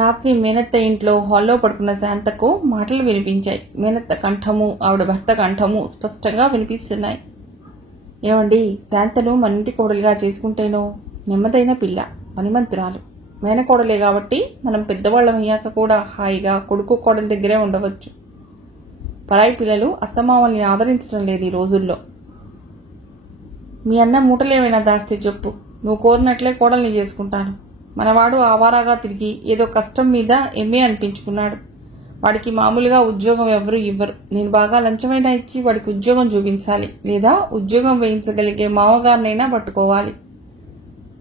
రాత్రి మేనత్త ఇంట్లో హాల్లో పడుకున్న శాంతకు మాటలు వినిపించాయి. మేనత్త కంఠము, ఆవిడ భర్త కంఠము స్పష్టంగా వినిపిస్తున్నాయి. ఏమండి, శాంతను మన ఇంటి కోడలిగా చేసుకుంటేనో నెమ్మదైన పిల్ల, పనిమంతురాలు, మేనకోడలే కాబట్టి మనం పెద్దవాళ్ళం అయ్యాక కూడా హాయిగా కొడుకు కోడలి దగ్గరే ఉండవచ్చు. పరాయి పిల్లలు అత్తమామల్ని ఆదరించడం లేదు ఈ రోజుల్లో. మీ అన్న మూటలేమైనా దాస్తే చెప్పు, నువ్వు కోరినట్లే కోడల్ని చేసుకుంటాను. మనవాడు ఆవారాగా తిరిగి ఏదో కష్టం మీద ఎంఏ అనిపించుకున్నాడు. వాడికి మామూలుగా ఉద్యోగం ఎవరూ ఇవ్వరు. నేను బాగా లంచమైనా ఇచ్చి వాడికి ఉద్యోగం చూపించాలి, లేదా ఉద్యోగం వేయించగలిగే మామగారినైనా పట్టుకోవాలి.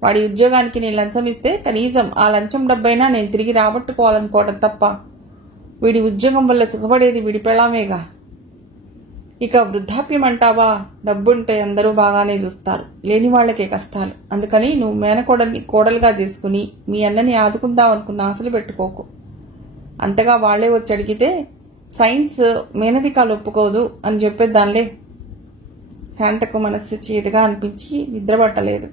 వాడి ఉద్యోగానికి నేను లంచం ఇస్తే కనీసం ఆ లంచం డబ్బైనా నేను తిరిగి రాబట్టుకోవాలనుకోవడం తప్ప వీడి ఉద్యోగం వల్ల సుఖపడేది వీడి పెళ్ళామేగా. ఇక వృద్ధాప్యం అంటావా, డబ్బుంటే అందరూ బాగానే చూస్తారు, లేని వాళ్లకే కష్టాలు. అందుకని నువ్వు మేనకోడల్ని కోడలుగా చేసుకుని మీ అన్నని ఆదుకుందామనుకున్న ఆశలు పెట్టుకోకు. అంతగా వాళ్లే వచ్చి అడిగితే సైన్స్ మేనరికాలు ఒప్పుకోదు అని చెప్పేద్దాంలే. శాంతకు మనస్సు చేదుగా అనిపించి నిద్రపట్టలేదు.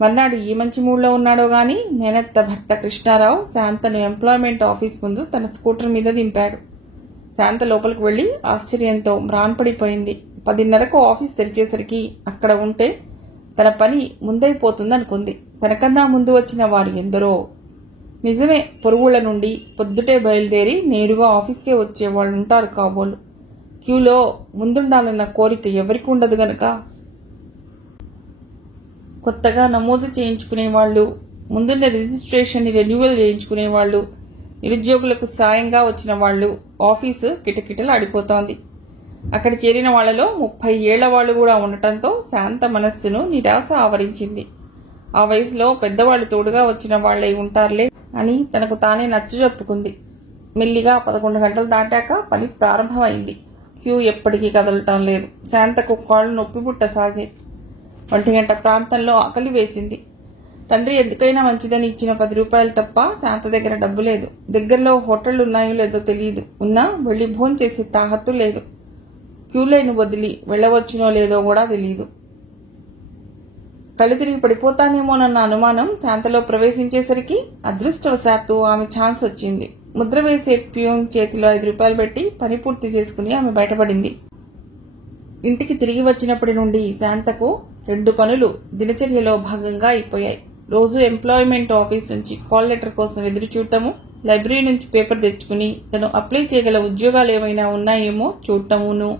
మర్నాడు ఈ మంచి మూడ్లో ఉన్నాడో గాని మేనత్త భర్త కృష్ణారావు శాంతను ఎంప్లాయ్మెంట్ ఆఫీస్ ముందు తన స్కూటర్ మీద దింపాడు. శాంత లోపలికి వెళ్లి ఆశ్చర్యంతో మ్రాన్పడిపోయింది. 10:30కు ఆఫీస్ తెరిచేసరికి అక్కడ ఉంటే తన పని ముందైపోతుందనుకుంది. తనకన్నా ముందు వచ్చిన వారు ఎందరో. నిజమే, పొరుగుళ్ల నుండి పొద్దుటే బయలుదేరి నేరుగా ఆఫీస్కే వచ్చేవాళ్ళు ఉంటారు కాబోలు. క్యూలో ముందుండాలన్న కోరిక ఎవరికి ఉండదు గనక. కొత్తగా నమోదు చేయించుకునేవాళ్లు, ముందున్న రిజిస్ట్రేషన్ని రెన్యువల్ చేయించుకునేవాళ్లు, నిరుద్యోగులకు సాయంగా వచ్చిన వాళ్లు, ఆఫీసు కిటకిటలు ఆడిపోతోంది. అక్కడ చేరిన వాళ్లలో 30 ఏళ్ల వాళ్లు కూడా ఉండటంతో శాంత మనస్సును నిరాశ ఆవరించింది. ఆ వయసులో పెద్దవాళ్లు తోడుగా వచ్చిన వాళ్లై ఉంటారులే అని తనకు తానే నచ్చజెప్పుకుంది. మెల్లిగా 11 గంటలు దాటాక పని ప్రారంభమైంది. క్యూ ఎప్పటికీ కదలటం లేదు. శాంతకు కాళ్ళు నొప్పి పుట్టసాగే. 1 గంట ప్రాంతంలో ఆకలి వేసింది. తండ్రి ఎందుకైనా మంచిదని ఇచ్చిన 10 రూపాయలు తప్ప శాంత దగ్గర డబ్బు లేదు. దగ్గరలో హోటళ్లు ఉన్నాయో లేదో తెలియదు. ఉన్నా వెళ్లి భోజనం చేసే తాహత్తు లేదు. క్యూలైన్ వదిలి వెళ్లవచ్చునో లేదో కూడా తెలియదు. కళ్ళు తిరిగి పడిపోతానేమోనన్న అనుమానం శాంతలో ప్రవేశించేసరికి అదృష్టవశాత్తు ఆమె ఛాన్స్ వచ్చింది. ముద్ర వేసే ప్యూన్ చేతిలో 5 రూపాయలు పెట్టి పని పూర్తి చేసుకుని ఆమె బయటపడింది. ఇంటికి తిరిగి వచ్చినప్పటి నుండి శాంతకు 2 పనులు దినచర్యలో భాగంగా అయిపోయాయి. రోజు ఎంప్లాయ్మెంట్ ఆఫీస్ నుంచి కాల్ లెటర్ కోసం ఎదురు చూడటము, లైబ్రరీ నుంచి పేపర్ తెచ్చుకుని తను అప్లై చేయగల ఉద్యోగాలు ఏమైనా ఉన్నాయేమో చూడటమును.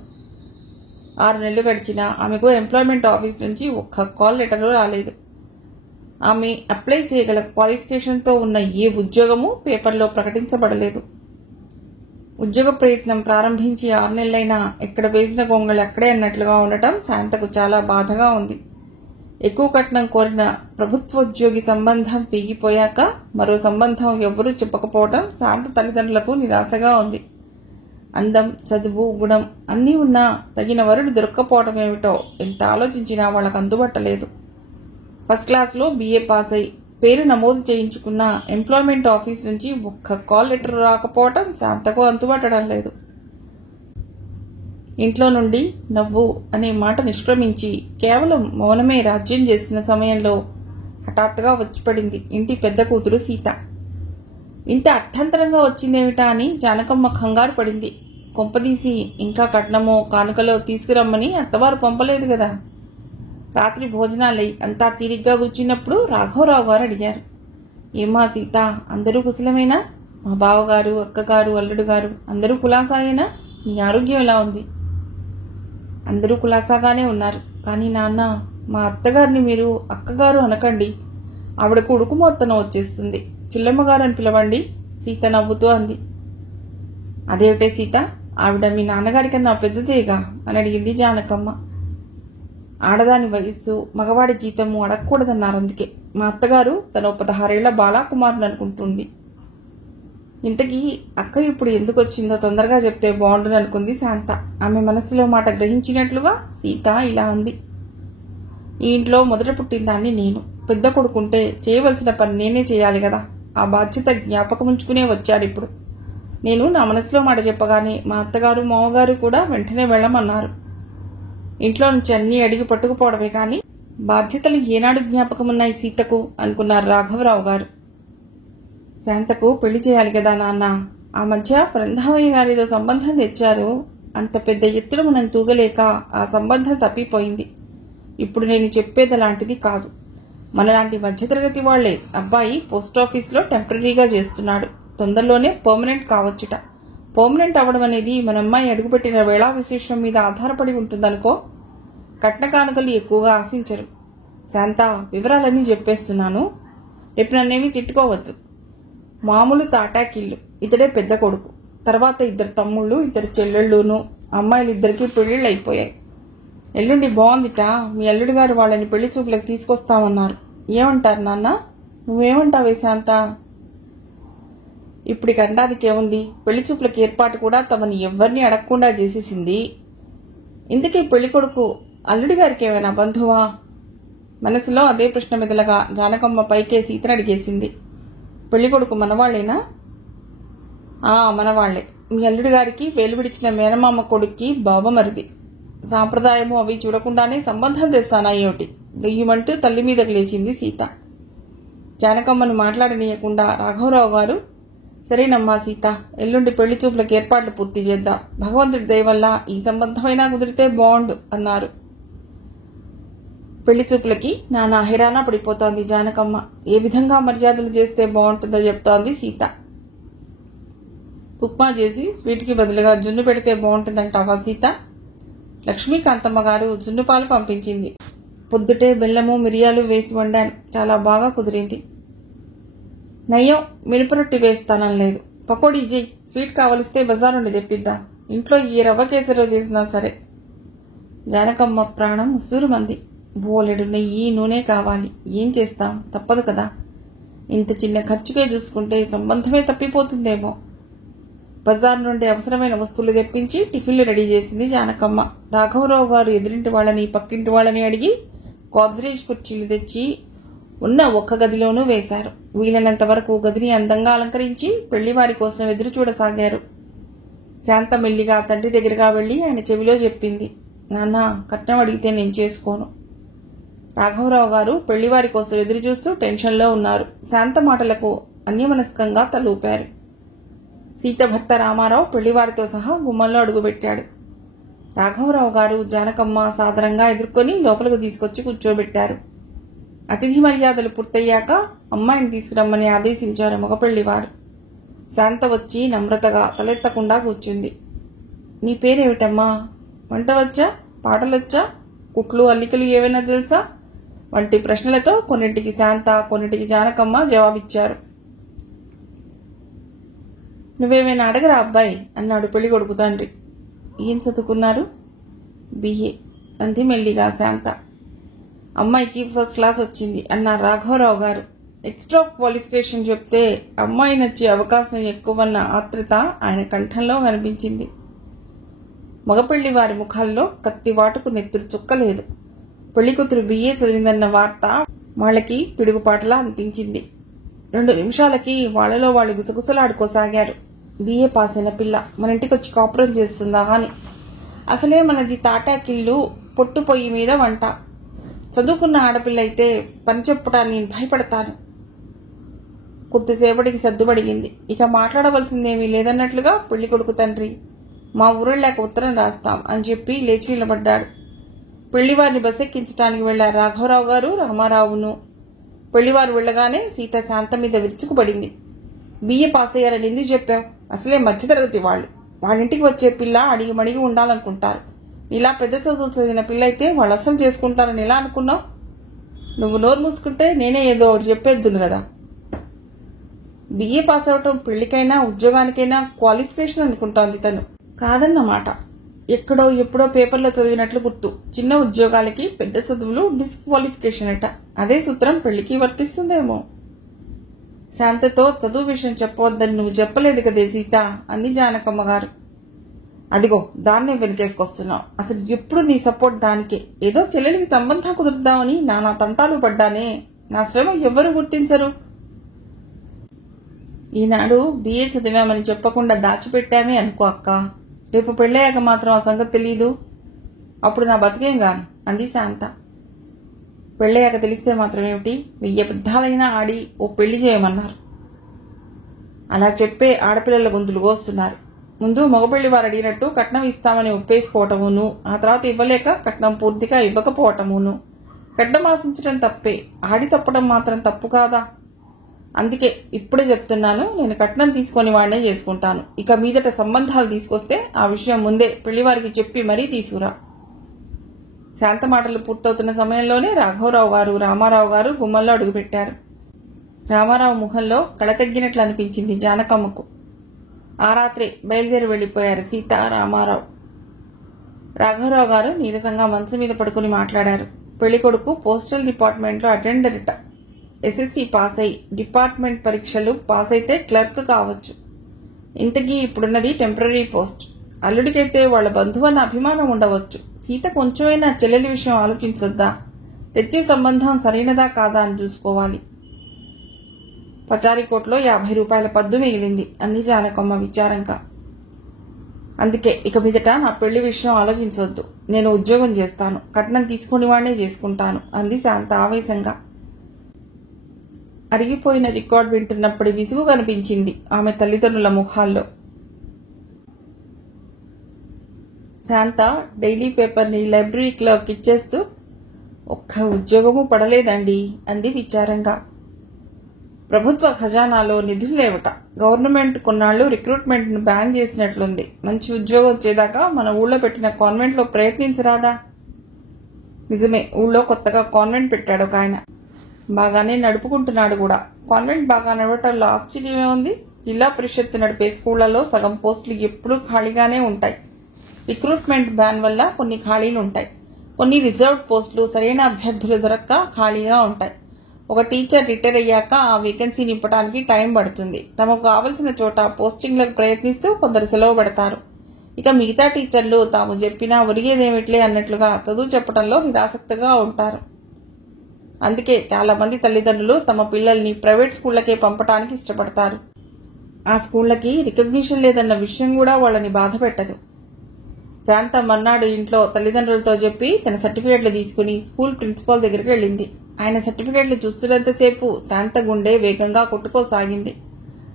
6 నెలలు గడిచినా ఆమెకు ఎంప్లాయ్మెంట్ ఆఫీస్ నుంచి ఒక్క కాల్ లెటర్ రాలేదు. ఆమె అప్లై చేయగల క్వాలిఫికేషన్తో ఉన్న ఏ ఉద్యోగము పేపర్లో ప్రకటించబడలేదు. ఉద్యోగ ప్రయత్నం ప్రారంభించి 6 నెలలైనా ఎక్కడ వేసిన గొంగళి అక్కడే అన్నట్లుగా ఉండటం శాంతకు చాలా బాధగా ఉంది. ఎక్కువ కట్నం కోరిన ప్రభుత్వోద్యోగి సంబంధం పీగిపోయాక మరో సంబంధం ఎవ్వరూ చెప్పకపోవడం శాంత తల్లిదండ్రులకు నిరాశగా ఉంది. అందం, చదువు, గుణం అన్నీ ఉన్నా తగిన వరుడు దొరక్కపోవడం ఏమిటో ఎంత ఆలోచించినా వాళ్లకు అందుబట్టలేదు. ఫస్ట్ క్లాస్లో BA పాస్ అయి పేరు నమోదు చేయించుకున్న ఎంప్లాయ్మెంట్ ఆఫీస్ నుంచి ఒక్క కాల్ లెటర్ రాకపోవటం శాంతకు అంతుబట్టడం లేదు. ఇంట్లో నుండి నవ్వు అనే మాట నిష్క్రమించి కేవలం మౌనమే రాజ్యం చేసిన సమయంలో హఠాత్తుగా వచ్చిపడింది ఇంటి పెద్ద కూతురు సీత. ఇంత అర్థంతరంగా వచ్చిందేమిటా అని జానకమ్మ కంగారు పడింది. కొంపదీసి ఇంకా కట్నమో కానుకలో తీసుకురమ్మని అత్తవారు పంపలేదు కదా. రాత్రి భోజనాలై అంతా తీరిగ్గా కూర్చున్నప్పుడు రాఘవరావు గారు అడిగారు, ఏమా సీత, అందరూ కుశలమేనా? మా బావగారు, అక్కగారు, అల్లుడు గారు అందరూ కులాసాయేనా? నీ ఆరోగ్యం ఎలా ఉంది? అందరూ కులాసాగానే ఉన్నారు. కానీ నాన్న, మా అత్తగారిని మీరు అక్కగారు అనకండి. ఆవిడకు ఉడుకుమొత్తనం వచ్చేస్తుంది. చిల్లమ్మగారు అని పిలవండి, సీత నవ్వుతూ అంది. అదేమిటే సీత, ఆవిడ మీ నాన్నగారి కన్నా పెద్దదేగా అని అడిగింది జానకమ్మ. ఆడదాని వయస్సు, మగవాడి జీతము అడగకూడదన్నారు. అందుకే మా అత్తగారు తను 16 ఏళ్ల బాలాకుమారుని అనుకుంటుంది. ఇంతకీ అక్క ఇప్పుడు ఎందుకు వచ్చిందో తొందరగా చెప్తే బాగుండుని అనుకుంది శాంత. ఆమె మనసులో మాట గ్రహించినట్లుగా సీత ఇలా అంది, ఈ ఇంట్లో మొదట పుట్టిన దాన్ని నేను. పెద్ద కొడుకుంటే చేయవలసిన పని నేనే చేయాలి కదా. ఆ బాధ్యత జ్ఞాపకం ఉంచుకునే వచ్చాడిప్పుడు. నేను నా మనసులో మాట చెప్పగానే మా అత్తగారు, మామగారు కూడా వెంటనే వెళ్ళమన్నారు. ఇంట్లో నుంచి అన్నీ అడిగి పట్టుకుపోవడమే కానీ బాధ్యతలు ఏనాడు జ్ఞాపకమున్నాయి సీతకు అనుకున్నారు రాఘవరావు గారు. శాంతకు పెళ్లి చేయాలి కదా నాన్న. ఆ మధ్య బృందావయ్య గారితో సంబంధం తెచ్చారు. అంత పెద్ద ఎత్తున మనం తూగలేక ఆ సంబంధం తప్పిపోయింది. ఇప్పుడు నేను చెప్పేది అలాంటిది కాదు. మనలాంటి మధ్యతరగతి వాళ్లే. అబ్బాయి పోస్టాఫీస్లో టెంపరీగా చేస్తున్నాడు. తొందరలోనే పర్మనెంట్ కావచ్చుట. పర్మనెంట్ అవ్వడం అనేది మన అమ్మాయి అడుగుపెట్టిన వేళా విశేషం మీద ఆధారపడి ఉంటుందనుకో. కట్న కానుకలు ఎక్కువగా ఆశించరు. శాంత, వివరాలన్నీ చెప్పేస్తున్నాను. రేపు నన్నేమీ తిట్టుకోవద్దు. మామూలు తాటాకిళ్ళు. ఇతడే పెద్ద కొడుకు. తర్వాత 2 తమ్ముళ్ళు, 2 చెల్లెళ్ళును. అమ్మాయిలిద్దరికీ పెళ్లిళ్ళు అయిపోయాయి. ఎల్లుండి బాగుందిట. మీ అల్లుడు గారు వాళ్ళని పెళ్లి చూపులకు తీసుకొస్తామన్నారు. ఏమంటారు నాన్న? నువ్వేమంటావే శాంత? ఇప్పుడు అనడానికి ఏముంది? పెళ్లి చూపులకు ఏర్పాటు కూడా తమని ఎవరిని అడగకుండా చేసేసింది. ఇందుకే పెళ్లి కొడుకు అల్లుడి గారికి ఏమైనా బంధువా? మనసులో అదే ప్రశ్న మెదలగా జానకమ్మ పైకే సీతను అడిగేసింది. పెళ్లి కొడుకు మనవాళ్లేనా? మనవాళ్లే. మీ అల్లుడి గారికి వేలు విడిచిన మేనమామ కొడుక్కి బావమరిది. సాంప్రదాయము అవి చూడకుండానే సంబంధం తెస్తానా ఏమిటి? గయ్యమంటూ తల్లి మీదకు లేచింది సీత. జానకమ్మను మాట్లాడనీయకుండా రాఘవరావు గారు, సరేనమ్మా సీత, ఎల్లుండి పెళ్లి చూపులకు ఏర్పాట్లు పూర్తి చేద్దాం. భగవంతుడి దయ వల్ల ఈ సంబంధమైనా కుదిరితే బాగుండు అన్నారు. పెళ్లి చూపులకి నానా హైరానా పడిపోతోంది జానకమ్మ. ఏ విధంగా మర్యాదలు చేస్తే బాగుంటుందో చెప్తోంది సీత. ఉప్మా చేసి స్వీట్కి బదులుగా జున్ను పెడితే బాగుంటుందంటావా సీత? లక్ష్మీకాంతమ్మ గారు జున్ను పాలు పంపించింది. పొద్దుటే బెల్లము మిరియాలు వేసి వండాను. చాలా బాగా కుదిరింది. నయ్యం, మినపరొట్టి వేస్తానం లేదు. పకోడీ జై. స్వీట్ కావలిస్తే బజార్ నుండి తెప్పిద్దాం. ఇంట్లో ఈ రవ్వ కేసరిలో చేసినా సరే. జానకమ్మ ప్రాణం ఉసూరుమంది. బోలెడు నెయ్యి నూనె కావాలి. ఏం చేస్తాం, తప్పదు కదా. ఇంత చిన్న ఖర్చుకే చూసుకుంటే సంబంధమే తప్పిపోతుందేమో. బజార్ నుండి అవసరమైన వస్తువులు తెప్పించి టిఫిన్లు రెడీ చేసింది జానకమ్మ. రాఘవరావు గారు ఎదురింటి వాళ్ళని పక్కింటి వాళ్ళని అడిగి గోద్రేజ్ కుర్చీలు తెచ్చి ఉన్న ఒక్క గదిలోనూ వేశారు. వీలైనంత వరకు గదిని అందంగా అలంకరించి పెళ్లివారి కోసం ఎదురు చూడసాగారు. శాంత మెల్లిగా తండ్రి దగ్గరగా వెళ్లి ఆయన చెవిలో చెప్పింది, నాన్న, కట్నం అడిగితే నేను చేసుకోను. రాఘవరావు గారు పెళ్లివారి కోసం ఎదురు చూస్తూ టెన్షన్లో ఉన్నారు. శాంత మాటలకు అన్యమనస్కంగా తలూపారు. సీత భర్త రామారావు పెళ్లివారితో సహా గుమ్మంలో అడుగుపెట్టాడు. రాఘవరావు గారు జానకమ్మ సాదరంగా ఎదుర్కొని లోపలికి తీసుకొచ్చి కూర్చోబెట్టారు. అతిథి మర్యాదలు పూర్తయ్యాక అమ్మాయిని తీసుకురమ్మని ఆదేశించారు మగపెళ్లివారు. శాంత వచ్చి నమ్రతగా తలెత్తకుండా కూర్చుంది. నీ పేరేమిటమ్మా? వంట వచ్చా? పాటలొచ్చా? కుట్లు అల్లికలు ఏవైనా తెలుసా? వంటి ప్రశ్నలతో కొన్నింటికి శాంత, కొన్నింటికి జానకమ్మ జవాబిచ్చారు. నువ్వేమైనా అడగరా అబ్బాయి అన్నాడు పెళ్లి కొడుకు తండ్రి. ఏం చదువుకున్నారు? బిఏ అంది మెల్లిగా శాంత. అమ్మాయికి ఫస్ట్ క్లాస్ వచ్చింది అన్నారు రాఘవరావు గారు. ఎక్స్ట్రా క్వాలిఫికేషన్ చెప్తే అమ్మాయి నచ్చే అవకాశం ఎక్కువన్న ఆత్రత ఆయన కంఠంలో కనిపించింది. మగపెళ్లి వారి ముఖాల్లో కత్తివాటుకు నెత్తురు చుక్కలేదు. పెళ్లికూతురు బిఏ చదివిందన్న వార్త వాళ్ళకి పిడుగుపాటులా అనిపించింది. 2 నిమిషాలకి వాళ్లలో వాళ్ళు గుసగుసలాడుకోసాగారు. బిఏ పాస్ అయిన పిల్ల మన ఇంటికొచ్చి కాపురం చేస్తుందా అని. అసలే మనది తాటాకిళ్ళు, పొట్టు పొయ్యి మీద వంట. చదువుకున్న ఆడపిల్ల అయితే పని చెప్పడానికి నేను భయపడతాను. కొద్దిసేపటికి సర్దుబడిగింది. ఇక మాట్లాడవలసిందేమీ లేదన్నట్లుగా పెళ్లి కొడుకు తండ్రి, మా ఊరెళ్ళాక ఉత్తరం రాస్తాం అని చెప్పి లేచి నిలబడ్డాడు. పెళ్లివారిని బస్సెక్కించడానికి వెళ్లారు రాఘవరావు గారు రామారావును. పెళ్లివారు వెళ్లగానే సీత శాంత మీద విరుచుకుపడింది. బిఏ పాస్ అయ్యారని ఎందుకు చెప్పావు? అసలే మధ్యతరగతి వాళ్ళు. వాళ్ళింటికి వచ్చే పిల్ల అడిగి మడిగి ఉండాలనుకుంటారు. ఇలా పెద్ద చదువులు చదివిన పిల్ల అయితే వాళ్ళు అసలు చేసుకుంటారని ఎలా అనుకున్నావు? నువ్వు నోరు మూసుకుంటే నేనే ఏదో ఒకటి చెప్పేద్దును కదా. బిఏ పాస్ అవటం పెళ్లికైనా ఉద్యోగానికైనా క్వాలిఫికేషన్ అనుకుంటోంది తను. కాదన్నమాట. ఎక్కడో ఎప్పుడో పేపర్లో చదివినట్లు గుర్తు. చిన్న ఉద్యోగాలకి పెద్ద చదువులు డిస్క్వాలిఫికేషన్ అట. అదే సూత్రం పెళ్లికి వర్తిస్తుందేమో. శాంతతో చదువు విషయం చెప్పవద్దని నువ్వు చెప్పలేదు కదే సీత అంది జానకమ్మ గారు. అదిగో దాన్నే వెనకేసుకొస్తున్నావు. అసలు ఎప్పుడు నీ సపోర్ట్ దానికే. ఏదో చెల్లెలికి సంబంధం కుదురుద్దామని నానా తంటాలు పడ్డానే. నా శ్రమ ఎవ్వరూ గుర్తించరు. ఈనాడు బిఏ చదివామని చెప్పకుండా దాచిపెట్టామే అనుకో అక్క. రేపు పెళ్ళయ్యాక మాత్రం ఆ సంగతి తెలీదు. అప్పుడు నా బతికేం గాను అంది శాంత. పెళ్ళయ్యాక తెలిస్తే మాత్రం ఏమిటి? 1000 అబద్ధాలైనా ఆడి ఓ పెళ్లి చేయమన్నారు. అలా చెప్పే ఆడపిల్లల గొంతులు కోస్తున్నారు. ముందు మగపెళ్లి వారు అడిగినట్టు కట్నం ఇస్తామని ఒప్పేసుకోవటమును, ఆ తర్వాత ఇవ్వలేక కట్నం పూర్తిగా ఇవ్వకపోవటమును. కట్నం ఆశించడం తప్పే, ఆడి తప్పడం మాత్రం తప్పు కాదా? అందుకే ఇప్పుడే చెప్తున్నాను, నేను కట్నం తీసుకొని వాడినే చేసుకుంటాను. ఇక మీదట సంబంధాలు తీసుకొస్తే ఆ విషయం ముందే పెళ్లివారికి చెప్పి మరీ తీసుకురా. శాంత మాటలు పూర్తవుతున్న సమయంలోనే రాఘవరావు గారు, రామారావు గారు గుమ్మల్లో అడుగుపెట్టారు. రామారావు ముఖంలో కళ తగ్గినట్లు అనిపించింది జానకమ్మకు. ఆ రాత్రి బయలుదేరి వెళ్లిపోయారు సీత, రామారావు. రాఘవరావు గారు నీరసంగా మనసు మీద పడుకుని మాట్లాడారు. పెళ్లికొడుకు పోస్టల్ డిపార్ట్మెంట్లో అటెండర్ట. ఎస్ఎస్సి పాస్ అయి డిపార్ట్మెంట్ పరీక్షలు పాస్ అయితే క్లర్క్ కావచ్చు. ఇంతకీ ఇప్పుడున్నది టెంపరీ పోస్ట్. అల్లుడికైతే వాళ్ల బంధువన్న అభిమానం ఉండవచ్చు. సీత కొంచెమైనా చెల్లెలి విషయం ఆలోచించొద్దా? తెచ్చే సంబంధం సరైనదా కాదా అని చూసుకోవాలి. పచారీకోట్లో 50 రూపాయల పద్దు మిగిలింది అంది జానకమ్మ విచారంగా. అందుకే ఇక మీదట నా పెళ్లి విషయం ఆలోచించొద్దు. నేను ఉద్యోగం చేస్తాను, కట్నం తీసుకుని వాడినే చేసుకుంటాను అంది శాంత ఆవేశంగా. అరిగిపోయిన రికార్డ్ వింటున్నప్పుడు విసుగు కనిపించింది ఆమె తల్లిదండ్రుల ముఖాల్లో. శాంత డైలీ పేపర్ని లైబ్రరీ క్లర్క్ ఇచ్చేస్తూ, ఒక్క ఉద్యోగము పడలేదండి అంది విచారంగా. ప్రభుత్వ ఖజానాలో నిధులు లేవట. Government కొన్నాళ్లు రిక్రూట్మెంట్ను ban చేసినట్లుంది. మంచి ఉద్యోగం వచ్చేదాకా మన ఊళ్ళో పెట్టిన కాన్వెంట్లో ప్రయత్నించరాదా? నిజమే, ఊళ్ళో కొత్తగా కాన్వెంట్ పెట్టాడు ఒక ఆయన. బాగానే నడుపుకుంటున్నాడు కూడా. కాన్వెంట్ బాగా నడవటంలో ఆశ్చర్యమే ఉంది. జిల్లా పరిషత్ నడిపే స్కూళ్లలో సగం పోస్టులు ఎప్పుడూ ఖాళీగానే ఉంటాయి. రిక్రూట్మెంట్ బ్యాన్ వల్ల కొన్ని ఖాళీలు ఉంటాయి. కొన్ని రిజర్వ్డ్ పోస్టులు సరైన అభ్యర్థులు దొరక్క ఖాళీగా ఉంటాయి. ఒక టీచర్ రిటైర్ అయ్యాక ఆ వేకెన్సీ నింపడానికి టైం పడుతుంది. తమకు కావలసిన చోట పోస్టింగ్లకు ప్రయత్నిస్తూ కొందరు సెలవు పెడతారు. ఇక మిగతా టీచర్లు తాము చెప్పినా ఒరిగేదేమిట్లే అన్నట్లుగా చదువు చెప్పడంలో నిరాసక్తిగా ఉంటారు. అందుకే చాలా మంది తల్లిదండ్రులు తమ పిల్లల్ని ప్రైవేట్ స్కూళ్లకే పంపడానికి ఇష్టపడతారు. ఆ స్కూళ్లకి రికగ్నిషన్ లేదన్న విషయం కూడా వాళ్ళని బాధ పెట్టదు. శాంత మర్నాడు ఇంట్లో తల్లిదండ్రులతో చెప్పి తన సర్టిఫికెట్లు తీసుకుని స్కూల్ ప్రిన్సిపాల్ దగ్గరికి వెళ్ళింది. ఆయన సర్టిఫికెట్లు చూస్తున్నంతసేపు శాంత గుండె వేగంగా కొట్టుకోసాగింది.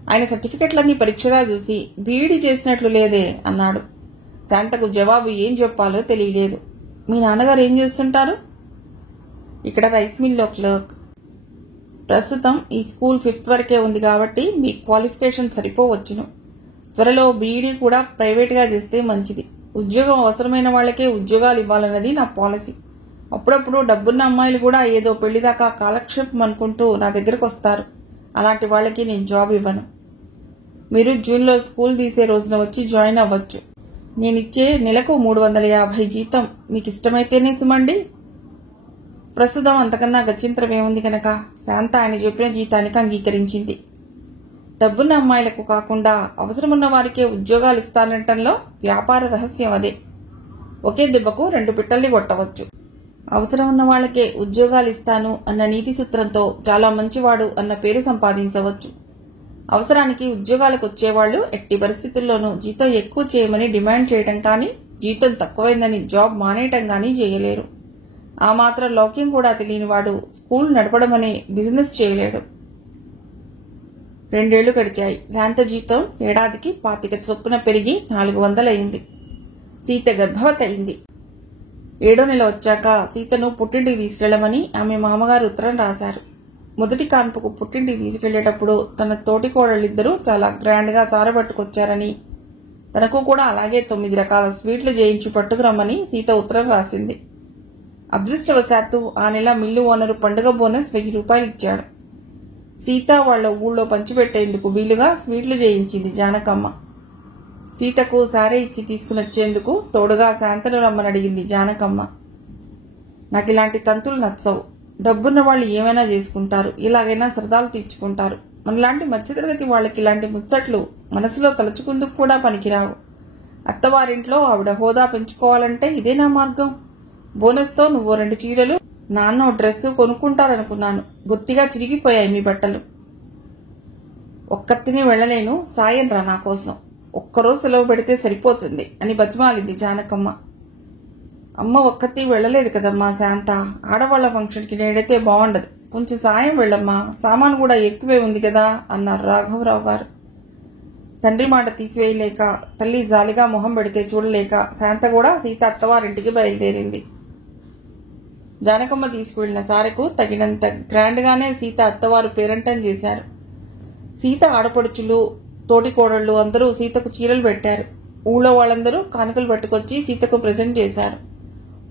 ఆయన సర్టిఫికెట్లన్నీ పరీక్షగా చూసి బీఈడీ చేసినట్లు లేదే అన్నాడు. శాంతకు జవాబు ఏం చెప్పాలో తెలియలేదు. మీ నాన్నగారు ఏం చేస్తుంటారు? ఇక్కడ రైస్ మిల్లో క్లర్క్. ప్రస్తుతం ఈ స్కూల్ 5th వరకే ఉంది కాబట్టి మీ క్వాలిఫికేషన్ సరిపోవచ్చును. త్వరలో బీఈడీ కూడా ప్రైవేట్గా చేస్తే మంచిది. ఉద్యోగం అవసరమైన వాళ్లకే ఉద్యోగాలు ఇవ్వాలన్నది నా పాలసీ. అప్పుడప్పుడు డబ్బున్న అమ్మాయిలు కూడా ఏదో పెళ్లిదాకా కాలక్షేపం అనుకుంటూ నా దగ్గరకు వస్తారు. అలాంటి వాళ్ళకి నేను జాబ్ ఇవ్వను. మీరు జూన్లో స్కూల్ తీసే రోజున వచ్చి జాయిన్ అవ్వచ్చు. నేనిచ్చే నెలకు 350 జీతం మీకు ఇష్టమైతేనే సుమండి. ప్రస్తుతం అంతకన్నా గత్యంతరం ఏముంది కనుక శాంత ఆయన చెప్పిన జీతానికి అంగీకరించింది. డబ్బున్న అమ్మాయిలకు కాకుండా అవసరమున్న వారికే ఉద్యోగాలు ఇస్తానంటంలో వ్యాపార రహస్యం అదే. ఒకే దెబ్బకు 2 పిట్టల్ని కొట్టవచ్చు. అవసరం ఉన్న వాళ్ళకే ఉద్యోగాలు ఇస్తాను అన్న నీతి సూత్రంతో చాలా మంచివాడు అన్న పేరు సంపాదించవచ్చు. అవసరానికి ఉద్యోగాలకు వచ్చేవాళ్లు ఎట్టి పరిస్థితుల్లోనూ జీతం ఎక్కువ చేయమని డిమాండ్ చేయటం కానీ, జీతం తక్కువైందని జాబ్ మానేయటం కానీ చేయలేరు. ఆ మాత్రం లౌక్యం కూడా తెలియనివాడు స్కూల్ నడపడమనే బిజినెస్ చేయలేడు. 2 ఏళ్లు గడిచాయి. శాంత జీతం ఏడాదికి 25 చొప్పున పెరిగి 400 అయింది. సీత గర్భవతి అయింది. 7వ నెల వచ్చాక సీతను పుట్టింటికి తీసుకెళ్లమని ఆమె మామగారు ఉత్తరం రాశారు. మొదటి కాన్పుకు పుట్టింటికి తీసుకెళ్లేటప్పుడు తన తోటి కోడళ్ళిద్దరూ చాలా గ్రాండ్గా సారబట్టుకొచ్చారని, తనకు కూడా అలాగే 9 రకాల స్వీట్లు చేయించి పట్టుకురమ్మని సీత ఉత్తరం రాసింది. అదృష్టవశాత్తు ఆ నెల మిల్లు ఓనరు పండుగ బోనస్ 1000 రూపాయలు ఇచ్చాడు. సీత వాళ్ల ఊళ్ళో పంచిపెట్టేందుకు వీలుగా స్వీట్లు చేయించింది జానకమ్మ. సీతకు సారే ఇచ్చి తీసుకుని వచ్చేందుకు తోడుగా శాంతను రమ్మని అడిగింది జానకమ్మ. నాకు ఇలాంటి తంతులు నచ్చవు. డబ్బున్న వాళ్ళు ఏమైనా చేసుకుంటారు, ఇలాగైనా సరదాలు తీర్చుకుంటారు. మనలాంటి మధ్యతరగతి వాళ్ళకి ఇలాంటి ముచ్చట్లు మనసులో తలుచుకుందుకు కూడా పనికిరావు. అత్తవారింట్లో ఆవిడ హోదా పెంచుకోవాలంటే ఇదేనా మార్గం? బోనస్తో నువ్వు 2 చీరలు, నాన్న డ్రెస్సు కొనుక్కుంటారనుకున్నాను. గుర్తిగా చిరిగిపోయాయి మీ బట్టలు. ఒక్కతిని వెళ్లలేను, సాయం రా నా కోసం. ఒక్కరోజు సెలవు పెడితే సరిపోతుంది అని బతిమాలింది జానకమ్మ. అమ్మ ఒక్కతి వెళ్లలేదు కదమ్మా శాంత. ఆడవాళ్ల ఫంక్షన్కి నేడైతే బాగుండదు. కొంచెం సాయం వెళ్ళమ్మా, సామాను కూడా ఎక్కువే ఉంది కదా అన్నారు రాఘవరావు గారు. తండ్రి మాట తీసివేయలేక, తల్లి జాలిగా మొహం పెడితే చూడలేక శాంత కూడా సీత అత్తవారింటికి బయలుదేరింది. జానకమ్మ తీసుకువెళ్లిన సారెకు తగినంత గ్రాండ్గానే సీత అత్తవారు పేరంటం చేశారు. సీత ఆడపడుచులు, తోటి కోడళ్లు అందరూ సీతకు చీరలు పెట్టారు. ఊళ్ళో వాళ్ళందరూ కానుకలు పట్టుకొచ్చి సీతకు ప్రెజెంట్ చేశారు.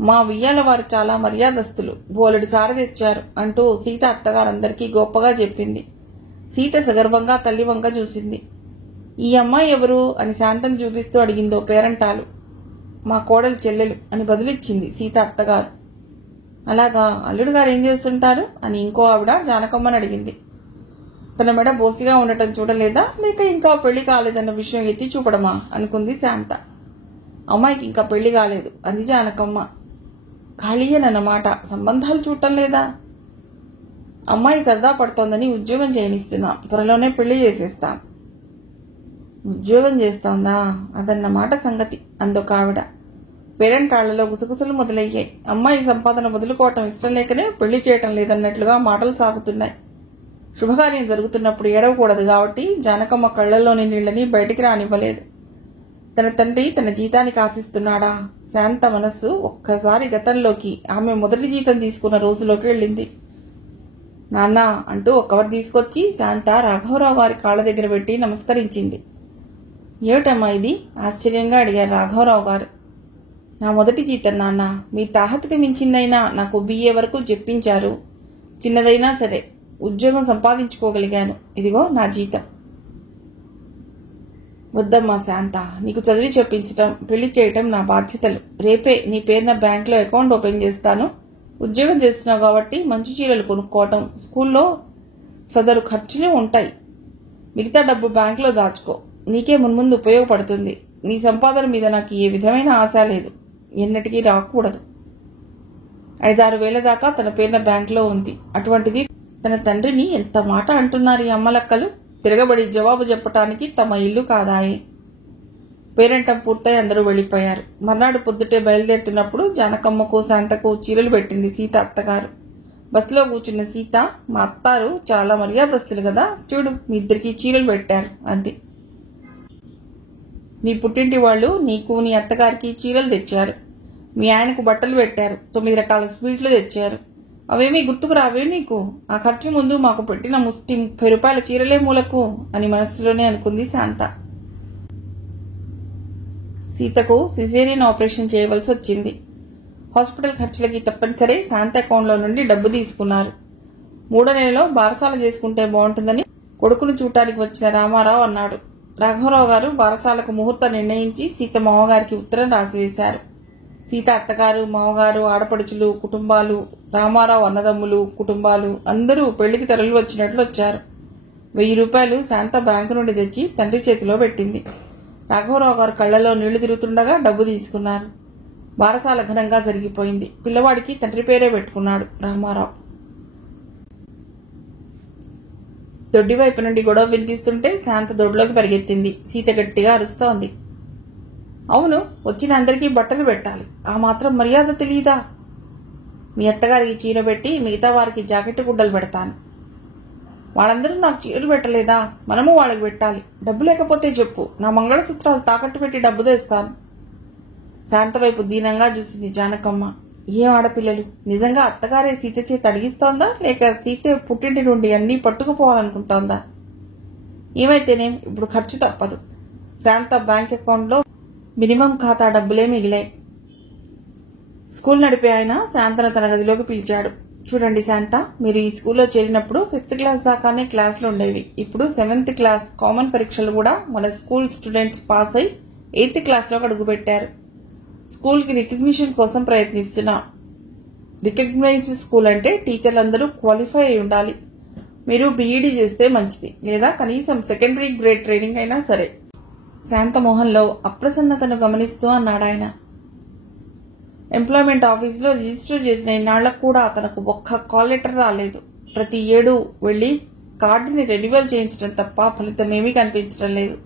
మా వియ్యాల వారు చాలా మర్యాదస్తులు, బోలెడు సారి తెచ్చారు అంటూ సీత అత్తగారందరికీ గొప్పగా చెప్పింది. సీత సగర్వంగా తల్లి వంక చూసింది. ఈ అమ్మాయి ఎవరు అని శాంతను చూపిస్తూ అడిగిందో పేరంటాలు. మా కోడలు చెల్లెలు అని బదులిచ్చింది సీత అత్తగారు. అలాగా, అల్లుడు గారు ఏం చేస్తుంటారు అని ఇంకో ఆవిడ జానకమ్మని అడిగింది. తన మెడ బోసిగా ఉండటం చూడలేదా, లేక ఇంకా పెళ్లి కాలేదన్న విషయం ఎత్తి చూపడమా అనుకుంది శాంత. అమ్మాయికి ఇంకా పెళ్లి కాలేదు అంది జానకమ్మ. ఖాళీయేనన్నమాట, సంబంధాలు చూడటం లేదా? అమ్మాయి సరదా పడుతోందని ఉద్యోగం చేయనిస్తున్నాం, త్వరలోనే పెళ్లి చేసేస్తాం. ఉద్యోగం చేస్తోందా, అదన్నమాట సంగతి అందొక ఆవిడ. పేరెంటాళ్లలో గుసగుసలు మొదలయ్యాయి. అమ్మాయి సంపాదన వదులుకోవటం ఇష్టం లేకనే పెళ్లి చేయటం లేదన్నట్లుగా మాటలు సాగుతున్నాయి. శుభకార్యం జరుగుతున్నప్పుడు ఏడవకూడదు కాబట్టి జానకమ్మ కళ్లలోని నీళ్లని బయటికి రానివ్వలేదు. తన తండ్రి తన జీతానికి ఆశిస్తున్నాడా? శాంత మనస్సు ఒక్కసారి గతంలోకి, ఆమె మొదటి జీతం తీసుకున్న రోజులోకి వెళ్ళింది. నాన్న అంటూ ఒక కవర్ తీసుకొచ్చి శాంత రాఘవరావు గారి కాళ్ల దగ్గర పెట్టి నమస్కరించింది. ఏమిటమ్మా ఇది ఆశ్చర్యంగా అడిగారు రాఘవరావు గారు. నా మొదటి జీతం నాన్న, మీ తాహతకి మించిందైనా నాకు BA వరకు చెప్పించారు. చిన్నదైనా సరే ఉద్యోగం సంపాదించుకోగలిగాను. ఇదిగో నా జీతం. వద్దమ్మా శాంత, నీకు చదివి చెప్పించటం, పెళ్లి చేయటం నా బాధ్యతలు. రేపే నీ పేరున బ్యాంకులో అకౌంట్ ఓపెన్ చేస్తాను. ఉద్యోగం చేస్తున్నావు కాబట్టి మంచి చీరలు కొనుక్కోవటం, స్కూల్లో సదరు ఖర్చులే ఉంటాయి. మిగతా డబ్బు బ్యాంకులో దాచుకో, నీకే మున్ముందు ఉపయోగపడుతుంది. నీ సంపాదన మీద నాకు ఏ విధమైన ఆశ లేదు, ఎన్నటికీ రాకూడదు. 5-6 వేల దాకా తన పేరున బ్యాంకులో ఉంది. అటువంటిది తన తండ్రిని ఎంత మాట అంటున్నారు ఈ అమ్మలక్కలు. తిరగబడి జవాబు చెప్పటానికి తమ ఇల్లు కాదాయే. పేరంటం పూర్తయి అందరూ వెళ్లిపోయారు. మర్నాడు పొద్దుటే బయలుదేరుతున్నప్పుడు జానకమ్మకు శాంతకు చీరలు పెట్టింది సీత అత్తగారు. బస్సులో కూర్చున్న సీత, మా అత్తారు చాలా మర్యాదస్తులు కదా, చూడు మీ ఇద్దరికి చీరలు పెట్టారు అంది. నీ పుట్టింటి వాళ్ళు నీకు నీ అత్తగారికి చీరలు తెచ్చారు. మీ ఆయనకు బట్టలు పెట్టారు. 9 రకాల స్వీట్లు తెచ్చారు. అవేమీ గుర్తుకు రావే నీకు? ఆ ఖర్చు ముందు మాకు పెట్టిన ముష్టి 30 రూపాయల చీరలే మూలకు అని మనసులోనే అనుకుంది శాంత. సీతకు సిజేరియన్ ఆపరేషన్ చేయవలసి వచ్చింది. హాస్పిటల్ ఖర్చులకి తప్పనిసరి శాంత అకౌంట్లో నుండి డబ్బు తీసుకున్నారు. 3వ నెలలో బారసాల చేసుకుంటే బాగుంటుందని కొడుకును చూడటానికి వచ్చిన రామారావు అన్నాడు. రాఘవరావు గారు బారసాలకు ముహూర్తం నిర్ణయించి సీత మామగారికి ఉత్తరం రాసివేశారు. సీత అత్తగారు, మామగారు, ఆడపడుచులు కుటుంబాలు, రామారావు అన్నదమ్ములు కుటుంబాలు అందరూ పెళ్లికి తరలి వచ్చినట్లు వచ్చారు. 1000 రూపాయలు శాంత బ్యాంకు నుండి తెచ్చి తండ్రి చేతిలో పెట్టింది. రాఘవరావు గారు కళ్లలో నీళ్లు తిరుగుతుండగా డబ్బు తీసుకున్నారు. బారసాల ఘనంగా జరిగిపోయింది. పిల్లవాడికి తండ్రి పేరే పెట్టుకున్నాడు రామారావు. దొడ్డి వైపు నుండి గొడవ వినిపిస్తుంటే శాంత దొడ్లోకి పరిగెత్తింది. సీత గట్టిగా అరుస్తోంది. అవును, వచ్చిన అందరికీ బట్టలు పెట్టాలి, ఆ మాత్రం మర్యాద తెలీదా? మీ అత్తగారికి చీర పెట్టి మిగతా వారికి జాకెట్ గుడ్డలు పెడతాను. వాళ్ళందరూ నాకు చీరలు పెట్టలేదా? మనము వాళ్ళకి పెట్టాలి. డబ్బు లేకపోతే చెప్పు, నా మంగళసూత్రాలు తాకట్టు పెట్టి డబ్బు తెస్తాను. శాంత వైపు దీనంగా చూసింది జానకమ్మ. ఏం ఆడపిల్లలు, నిజంగా అత్తగారే సీత చేతి అడిగిస్తోందా, లేక సీతే పుట్టింటి నుండి అన్నీ పట్టుకుపోవాలనుకుంటోందా? ఏమైతేనేం ఇప్పుడు ఖర్చు తప్పదు. శాంత బ్యాంక్ అకౌంట్లో మినిమం ఖాతా డబ్బులే మిగిలాయి. స్కూల్ నడిపే ఆయన శాంతను తన గదిలోకి పిలిచాడు. చూడండి శాంత, మీరు ఈ స్కూల్లో చేరినప్పుడు 5th క్లాస్ దాకానే క్లాసులు ఉండేవి. ఇప్పుడు 7th క్లాస్ కామన్ పరీక్షలు కూడా మన స్కూల్ స్టూడెంట్స్ పాస్ అయి 8th క్లాస్లోకి అడుగుపెట్టారు. స్కూల్కి రికగ్నిషన్ కోసం ప్రయత్నిస్తున్నాం. రికగ్నైజ్డ్ స్కూల్ అంటే టీచర్లందరూ క్వాలిఫై అయి ఉండాలి. మీరు BEd చేస్తే మంచిది, లేదా కనీసం సెకండరీ గ్రేడ్ ట్రైనింగ్ అయినా సరే. శాంత మోహన్లో అప్రసన్నతను గమనిస్తూ అన్నాడు ఆయన. ఎంప్లాయ్మెంట్ ఆఫీసులో రిజిస్టర్ చేసిన ఇన్నాళ్లకు కూడా తనకు ఒక్క కాల్ లెటర్ రాలేదు. ప్రతి ఏడు వెళ్లి కార్డుని రెన్యువల్ చేయించడం తప్ప ఫలితమేమీ కనిపించడం లేదు.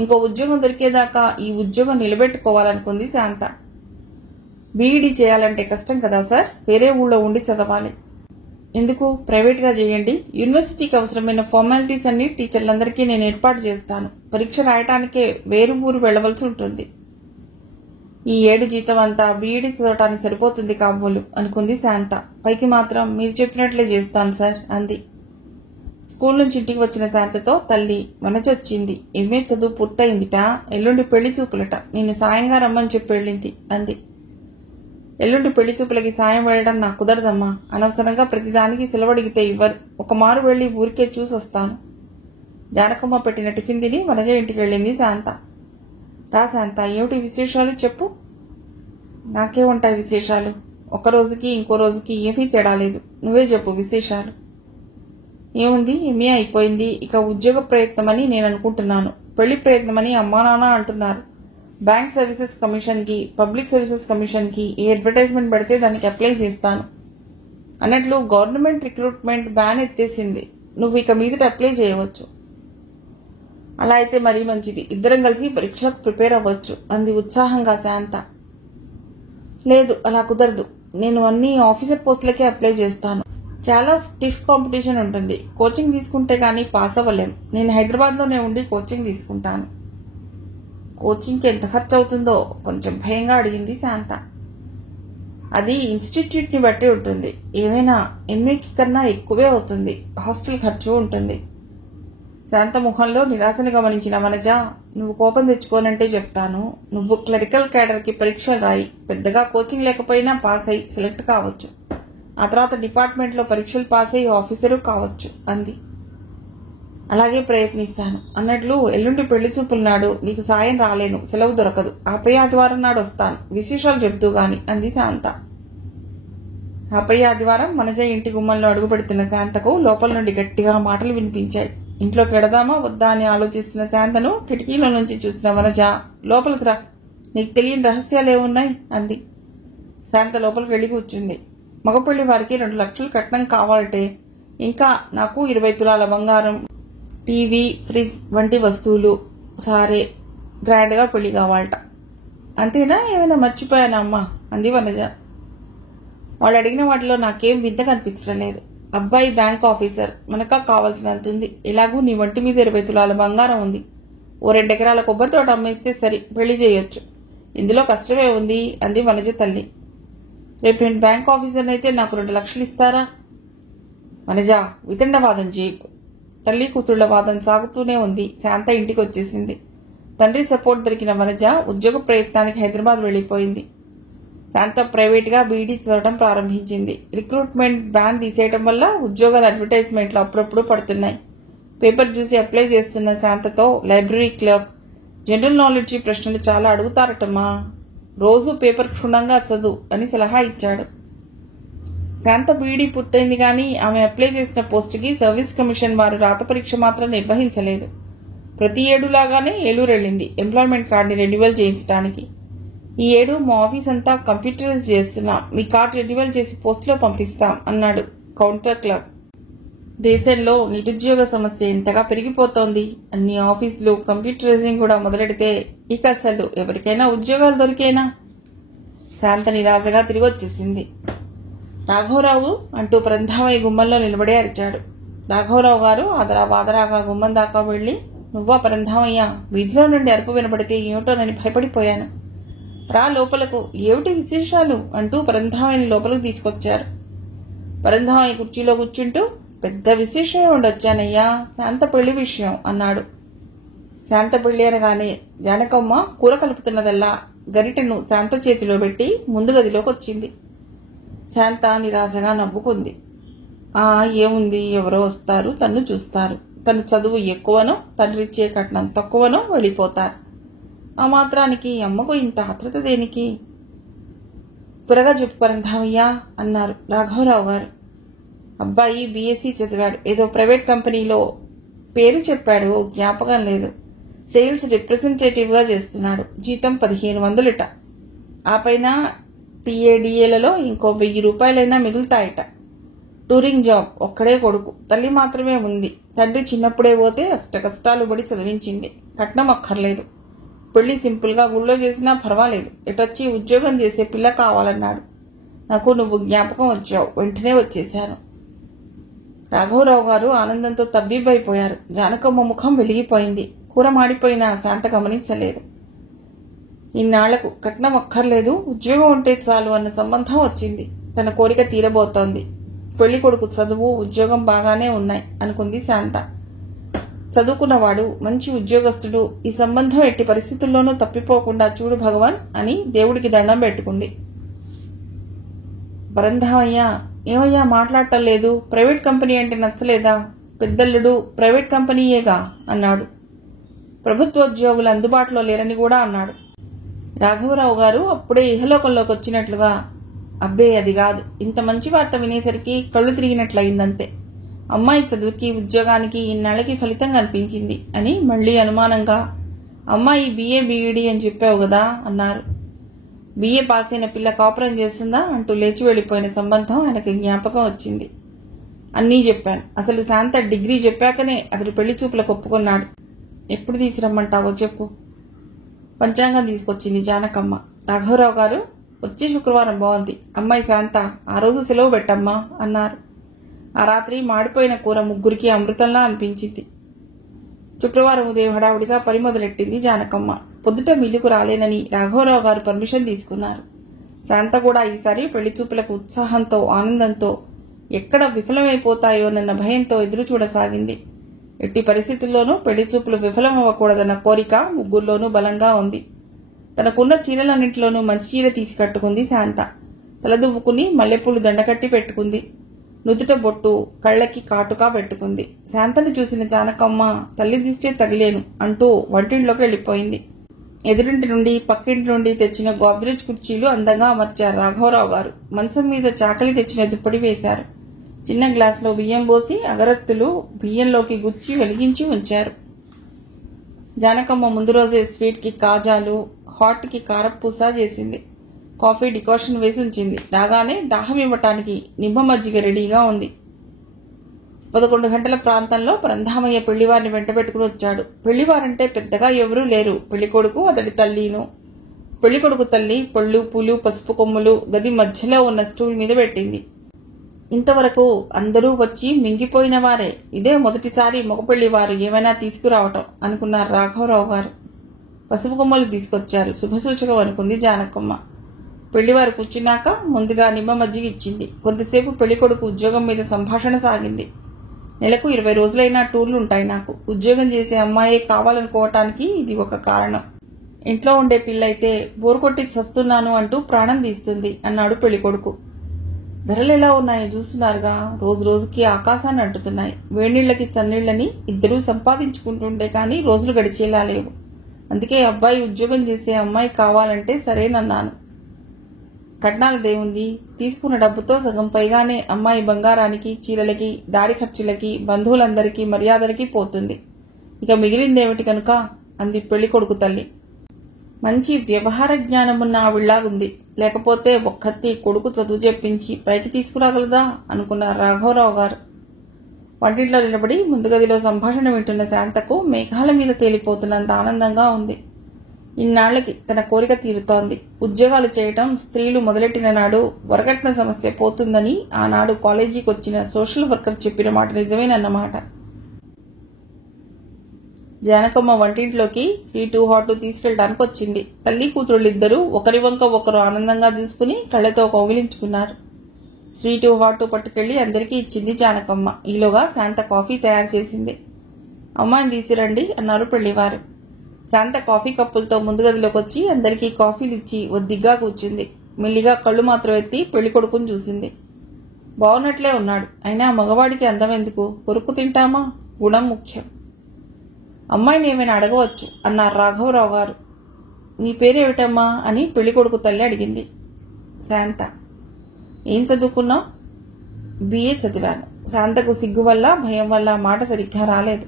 ఇంకో ఉద్యోగం దొరికేదాకా ఈ ఉద్యోగం నిలబెట్టుకోవాలనుకుంది శాంత. BEd చేయాలంటే కష్టం కదా సార్, వేరే ఊళ్ళో ఉండి చదవాలి. ఎందుకు? ప్రైవేట్గా చేయండి. యూనివర్సిటీకి అవసరమైన ఫార్మాలిటీస్ అన్ని టీచర్లందరికీ నేను ఏర్పాటు చేస్తాను. పరీక్ష రాయటానికే వేరు ఊరు వెళ్లవలసి ఉంటుంది. ఈ 7 జీతం అంతా బీఈడీ చదవటానికి సరిపోతుంది కాబోలు అనుకుంది శాంత. పైకి మాత్రం మీరు చెప్పినట్లే చేస్తాను సార్ అంది. స్కూల్ నుంచి ఇంటికి వచ్చిన శాంతతో తల్లి వనచొచ్చింది. ఎంఏ చదువు పూర్తయిందిట. ఎల్లుండి పెళ్లి చూపులట. నిన్ను సాయంగా రమ్మని చెప్పి వెళ్ళింది అంది. ఎల్లుండి పెళ్లి చూపులకి సాయం వెళ్ళడం నాకు కుదరదమ్మా. అనవసరంగా ప్రతిదానికి సెలవడిగితే ఇవ్వరు. ఒక మారు వెళ్లి ఊరికే చూసి వస్తాను. జానకమ్మ పెట్టిన టిఫిన్ తిని వనజ ఇంటికి వెళ్ళింది శాంత. రా శాంత, ఏమిటి విశేషాలు చెప్పు. నాకే ఉంటాయి విశేషాలు. ఒక రోజుకి ఇంకో రోజుకి ఏమీ తేడా లేదు. నువ్వే చెప్పు విశేషాలు. ఏముంది, ఎంఏ అయిపోయింది. ఇక ఉద్యోగ ప్రయత్నమని నేను అనుకుంటున్నాను. పెళ్లి ప్రయత్నమని అమ్మా నాన్న అంటున్నారు. బ్యాంక్ సర్వీసెస్ కమిషన్కి, పబ్లిక్ సర్వీసెస్ కమిషన్కి ఏ అడ్వర్టైజ్మెంట్ పెడితే దానికి అప్లై చేస్తాను. అన్నట్లు గవర్నమెంట్ రిక్రూట్మెంట్ బ్యాన్ ఎత్తేసింది. నువ్వు ఇక మీదట అప్లై చేయవచ్చు. అలా అయితే మరీ మంచిది. ఇద్దరం కలిసి పరీక్షలకు ప్రిపేర్ అవ్వచ్చు అంది ఉత్సాహంగా శాంత. లేదు, అలా కుదరదు. నేను అన్ని ఆఫీసర్ పోస్టులకే అప్లై చేస్తాను. చాలా స్టిఫ్ కాంపిటీషన్ ఉంటుంది. కోచింగ్ తీసుకుంటే కానీ పాస్ అవ్వలేం. నేను హైదరాబాద్లోనే ఉండి కోచింగ్ తీసుకుంటాను. కోచింగ్కి ఎంత ఖర్చు అవుతుందో కొంచెం భయంగా అడిగింది శాంత. అది ఇన్స్టిట్యూట్ని బట్టి ఉంటుంది. ఏమైనా ఎంఏకి కన్నా ఎక్కువే అవుతుంది. హాస్టల్ ఖర్చు ఉంటుంది. శాంత ముఖంలో నిరాశను గమనించిన వనజ, నువ్వు కోపం తెచ్చుకోనంటే చెప్తాను. నువ్వు క్లరికల్ క్యాడర్కి పరీక్షలు రాయి. పెద్దగా కోచింగ్ లేకపోయినా పాస్ అయి సెలెక్ట్ కావచ్చు. ఆ తర్వాత డిపార్ట్మెంట్లో పరీక్షలు పాస్ అయ్యి ఆఫీసరు కావచ్చు అంది. అలాగే ప్రయత్నిస్తాను. అన్నట్లు ఎల్లుండి పెళ్లి చూపుల నాడు నీకు సాయం రాలేను. సెలవు దొరకదు. ఆపై ఆదివారం నాడు వస్తాను. విశేషాలు చెబుతూ గాని అంది శాంత. ఆపై ఆదివారం వనజ ఇంటి గుమ్మంలో అడుగు పెడుతున్న శాంతకు లోపల నుండి గట్టిగా మాటలు వినిపించాయి. ఇంట్లోకి వెడదామా వద్దా అని ఆలోచిస్తున్న శాంతను కిటికీలో నుంచి చూసిన వనజ, లోపలికి రా, నీకు తెలియని రహస్యాలేమున్నాయి అంది. శాంత లోపలికి వెళ్ళి కూర్చుంది. మగపెళ్లి వారికి 2 లక్షలు కట్నం కావాలంటే, ఇంకా నాకు 20 తులాల బంగారం, టీవీ, ఫ్రిడ్జ్ వంటి వస్తువులు, సారే గ్రాండ్గా పెళ్లి కావాలట. అంతేనా? ఏమైనా మర్చిపోయానా అమ్మా అంది వనజ. వాళ్ళు అడిగిన వాటిలో నాకేం వింత కనిపించడం లేదు. అబ్బాయి బ్యాంక్ ఆఫీసర్, మనకా కావాల్సినంత ఉంది. ఎలాగూ నీ వంటి మీద 20 తులాల బంగారం ఉంది. ఓ 2 ఎకరాల కొబ్బరి తోట అమ్మేస్తే సరి, పెళ్లి చేయొచ్చు. ఇందులో కష్టమే ఉంది అంది వనజ తల్లి. రేపు నేను బ్యాంక్ ఆఫీసర్ అయితే నాకు 2 లక్షలు ఇస్తారా? వనజ, వితండవాదం చేయకు. తల్లి కూతుళ్ల వాదం సాగుతూనే ఉంది. శాంత ఇంటికి వచ్చేసింది. తండ్రి సపోర్ట్ దొరికిన వనజ ఉద్యోగ ప్రయత్నానికి హైదరాబాద్ వెళ్లిపోయింది. శాంత ప్రైవేట్గా బీఈడీ చదవడం ప్రారంభించింది. రిక్రూట్మెంట్ బ్యాన్ తీసేయడం వల్ల ఉద్యోగాల అడ్వర్టైజ్మెంట్లు అప్పుడప్పుడు పడుతున్నాయి. పేపర్ చూసి అప్లై చేస్తున్న శాంతతో లైబ్రరీ క్లర్క్, జనరల్ నాలెడ్జి ప్రశ్నలు చాలా అడుగుతారటమ్మా. రోజు పేపర్ క్షుణ్ణంగా చదువు అని సలహా ఇచ్చాడు. శాంత బీఈడీ పూర్తయింది కానీ ఆమె అప్లై చేసిన పోస్టుకి సర్వీస్ కమిషన్ వారు రాత పరీక్ష మాత్రం నిర్వహించలేదు. ప్రతి ఏడులాగానే ఏలూరు వెళ్ళింది ఎంప్లాయ్మెంట్ కార్డుని రెన్యువల్ చేయించడానికి. ఈ ఏడు మా ఆఫీస్ అంతా కంప్యూటరైజ్ చేస్తున్నాం. మీ కార్డు రెన్యువల్ చేసి పోస్టులో పంపిస్తాం అన్నాడు కౌంటర్ క్లర్క్. దేశంలో నిరుద్యోగ సమస్య ఎంతగా పెరిగిపోతోంది. అన్ని ఆఫీసులు కంప్యూటరైజింగ్ కూడా మొదలెడితే ఇక అసలు ఎవరికైనా ఉద్యోగాలు దొరికేనా? శాంత నిరాశగా తిరిగి వచ్చేసింది. రాఘవరావు అంటూ పరంధామయ్య గుమ్మంలో నిలబడి అరిచాడు. రాఘవరావు గారు వాదరాగా గుమ్మం దాకా వెళ్లి, నువ్వా పరంధామయ్య? వీధిలో నుండి అరుపు వినపడితే ఏమిటోనని భయపడిపోయాను. రా లోపలకు, ఏమిటి విశేషాలు అంటూ పరంధామయ్యని లోపలికి తీసుకొచ్చారు. పరంధామయ్య కుర్చీలో కూర్చుంటూ, పెద్ద విశేషమే ఉండొచ్చానయ్యా, శాంత పెళ్లి విషయం అన్నాడు. శాంత పెళ్లి అనగానే జానకమ్మ కూర కలుపుతున్నదల్లా గరిటెను శాంత చేతిలో పెట్టి ముందు గదిలోకి వచ్చింది. శాంత నిరాశగా నవ్వుకుంది. ఏముంది, ఎవరో వస్తారు, తన్ను చూస్తారు. తను చదువు ఎక్కువనో తండ్రిచ్చే కట్నం తక్కువనో వెళ్ళిపోతారు. ఆ మాత్రానికి అమ్మకు ఇంత ఆత్రత దేనికి? త్వరగా చెప్పు పరంధామయ్య అన్నారు రాఘవరావు గారు. అబ్బాయి బీఎస్సీ చదివాడు. ఏదో ప్రైవేట్ కంపెనీలో పేరు చెప్పాడు, జ్ఞాపకం లేదు. సేల్స్ రిప్రజెంటేటివ్గా చేస్తున్నాడు. జీతం 1500 ఆ పైన టీఏడిఏలలో ఇంకో 1000 రూపాయలైనా మిగులుతాయట. Touring job. ఒక్కడే కొడుకు. తల్లి మాత్రమే ఉంది. తండ్రి చిన్నప్పుడే పోతే అష్ట కష్టాలు పడి చదివించింది. కట్నం అక్కర్లేదు. పెళ్లి సింపుల్గా గుళ్ళో చేసినా పర్వాలేదు. ఎటొచ్చి ఉద్యోగం చేసే పిల్ల కావాలన్నాడు. నాకు నువ్వు జ్ఞాపకం వచ్చావు. వెంటనే వచ్చేశాను. రాఘవరావు గారు ఆనందంతో తబ్బిబ్బైపోయారు. జానకమ్మ ముఖం వెలిగిపోయింది. కూర మాడిపోయిన శాంత గమనించలేదు. ఇన్నాళ్లకు కట్నం అక్కర్లేదు, ఉద్యోగం ఉంటే చాలు అన్న సంబంధం వచ్చింది. తన కోరిక తీరబోతోంది. పెళ్లి కొడుకు చదువు, ఉద్యోగం బాగానే ఉన్నాయి అనుకుంది శాంత. చదువుకున్నవాడు, మంచి ఉద్యోగస్తుడు, ఈ సంబంధం ఎట్టి పరిస్థితుల్లోనూ తప్పిపోకుండా చూడు భగవాన్ అని దేవుడికి దండం పెట్టుకుంది. బరంధామయ్య, ఏమయ్యా మాట్లాడటం లేదు? ప్రైవేట్ కంపెనీ అంటే నచ్చలేదా? పెద్దల్లుడు ప్రైవేట్ కంపెనీయేగా అన్నాడు. ప్రభుత్వోద్యోగులు అందుబాటులో లేరని కూడా అన్నాడు. రాఘవరావు గారు అప్పుడే ఇహలోకంలోకి వచ్చినట్లుగా, అబ్బే అది కాదు, ఇంత మంచి వార్త వినేసరికి కళ్ళు తిరిగినట్లయిందంతే. అమ్మాయి చదువుకి, ఉద్యోగానికి ఇన్నాళ్ళకి ఫలితం కనిపించింది అని మళ్లీ అనుమానంగా, అమ్మాయి BA BEd అని చెప్పావు కదా అన్నారు. BA పాస్ అయిన పిల్ల కాపురం చేస్తుందా అంటూ లేచి వెళ్లిపోయిన సంబంధం ఆయనకు జ్ఞాపకం వచ్చింది. అన్నీ చెప్పాను. అసలు శాంత డిగ్రీ చెప్పాకనే అతడు పెళ్లి చూపులకు ఒప్పుకున్నాడు. ఎప్పుడు తీసురమ్మంటావో చెప్పు. పంచాంగం తీసుకొచ్చింది జానకమ్మ. రాఘవరావు గారు, వచ్చే శుక్రవారం బాగుంది. అమ్మాయి శాంత, ఆ రోజు సెలవు పెట్టమ్మా అన్నారు. ఆ రాత్రి మాడిపోయిన కూర ముగ్గురికి అమృతంలా అనిపించింది. శుక్రవారం ఉదయం హడావుడిగా పని మొదలెట్టింది జానకమ్మ. పొద్దుట మిల్లుకు రాలేనని రాఘవరావు గారు పర్మిషన్ తీసుకున్నారు. శాంత కూడా ఈసారి పెళ్లి చూపులకు ఉత్సాహంతో, ఆనందంతో, ఎక్కడ విఫలమైపోతాయోనన్న భయంతో ఎదురు చూడసాగింది. ఎట్టి పరిస్థితుల్లోనూ పెళ్లి చూపులు విఫలమవ్వకూడదన్న కోరిక ముగ్గురులోనూ బలంగా ఉంది. తనకున్న చీరలన్నింటిలోనూ మంచి చీర తీసి కట్టుకుంది శాంత. తలదువ్వుకుని మల్లెపూలు దండకట్టి పెట్టుకుంది. నుదుట బొట్టు, కళ్లకి కాటుకా పెట్టుకుంది. శాంతను చూసిన జానకమ్మ, తల్లి దిష్టే తగిలేను అంటూ వంటింట్లోకి వెళ్లిపోయింది. ఎదురింటి నుండి, పక్కింటి నుండి తెచ్చిన గోద్రేజ్ కుర్చీలు అందంగా అమర్చారు రాఘవరావు గారు. మంచం మీద చాకలి తెచ్చిన దుప్పటి వేశారు. చిన్న గ్లాసులో బియ్యం పోసి అగరత్తులు బియ్యంలోకి గుచ్చి వెలిగించి ఉంచారు. జానకమ్మ ముందు రోజే స్వీట్కి కాజాలు, హాట్కి కారపూస చేసింది. కాఫీ డికాషన్ వేసి ఉంచింది. రాగానే దాహం ఇవ్వటానికి నిమ్మ మజ్జిగ రెడీగా ఉంది. 11 గంటల ప్రాంతంలో బరంధామయ్య పెళ్లివారిని వెంటబెట్టుకుని వచ్చాడు. పెళ్లివారంటే పెద్దగా ఎవరూ లేరు. పెళ్లికొడుకు, అతడి తల్లిను. పెళ్లికొడుకు తల్లి పళ్ళు, పూలు, పసుపు కొమ్ములు గది మధ్యలో ఉన్న స్టూల్ మీద పెట్టింది. ఇంతవరకు అందరూ వచ్చి మింగిపోయిన వారే. ఇదే మొదటిసారి మగపెళ్లివారు ఏమైనా తీసుకురావటం అనుకున్నారు రాఘవరావు గారు. పసుపు కొమ్మలు తీసుకొచ్చారు. శుభసూచకం అనుకుంది జానకమ్మ. పెళ్లివారు కూర్చున్నాక ముందుగా నిమ్మ మజ్జిగ ఇచ్చింది. కొంతసేపు పెళ్లికొడుకు ఉద్యోగం మీద సంభాషణ సాగింది. నెలకు 20 రోజులైనా టూర్లుంటాయి నాకు. ఉద్యోగం చేసే అమ్మాయే కావాలనుకోవటానికి ఇది ఒక కారణం. ఇంట్లో ఉండే పిల్లయితే బోరు కొట్టి చస్తున్నాను అంటూ ప్రాణం తీస్తుంది అన్నాడు పెళ్లికొడుకు. ధరలు ఎలా ఉన్నాయో చూస్తున్నారుగా, రోజు రోజుకి ఆకాశాన్ని అంటుతున్నాయి. వేడినీళ్లకి చన్నీళ్లని ఇద్దరూ సంపాదించుకుంటుండే కానీ రోజులు గడిచేలా లేవు. అందుకే అబ్బాయి ఉద్యోగం చేసే అమ్మాయి కావాలంటే సరేనన్నాను. కట్నాలదేముంది, తీసుకున్న డబ్బుతో సగం పైగానే అమ్మాయి బంగారానికి, చీరలకి, దారి ఖర్చులకి, బంధువులందరికీ మర్యాదలకి పోతుంది. ఇక మిగిలిందేమిటి కనుక అంది పెళ్లికొడుకు తల్లి. మంచి వ్యవహార జ్ఞానమున్న ఆవిళ్లాగుంది. లేకపోతే ఒక్కత్తి కొడుకు చదువు చెప్పించి పైకి తీసుకురాగలదా అనుకున్నారు రాఘవరావు గారు. వంటింట్లో నిలబడి ముందుగదిలో సంభాషణ వింటున్న శాంతకు మేఘాల మీద తేలిపోతున్నంత ఆనందంగా ఉంది. ఇన్నాళ్లకి తన కోరిక తీరుతోంది. ఉద్యోగాలు చేయటం స్త్రీలు మొదలెట్టిన నాడు వరకట్న సమస్య పోతుందని ఆనాడు కాలేజీకి వచ్చిన సోషల్ వర్కర్ చెప్పిన మాట నిజమేనన్నమాట. జానకమ్మ వంటింట్లోకి స్వీటు, హాటు తీసుకెళ్ళడానికి వచ్చింది. తల్లి కూతురులిద్దరూ ఒకరి వంక ఒకరు ఆనందంగా చూసుకుని కళ్లతో కౌగిలించుకున్నారు. స్వీటు, హాటు పట్టుకెళ్లి అందరికీ ఇచ్చింది జానకమ్మ. ఈలోగా శాంత కాఫీ తయారు చేసింది. అమ్మాయిని తీసిరండి అన్నారు పెళ్లివారు. శాంత కాఫీ కప్పులతో ముందు గదిలోకి వచ్చి అందరికీ కాఫీలు ఇచ్చి ఒద్దిగ్గా కూర్చుంది. మెల్లిగా కళ్ళు మాత్రం ఎత్తి పెళ్లి కొడుకుని చూసింది. బాగున్నట్లే ఉన్నాడు. అయినా మగవాడికి అందం ఎందుకు? కొరుకు తింటామా? గుణం ముఖ్యం. అమ్మాయిని ఏమైనా అడగవచ్చు అన్నారు రాఘవరావు గారు. నీ పేరేమిటమ్మా అని పెళ్లికొడుకు తల్లి అడిగింది. శాంత. ఏం చదువుకున్నావు? BA చదివాను. శాంతకు సిగ్గు వల్ల, భయం వల్ల మాట సరిగ్గా రాలేదు.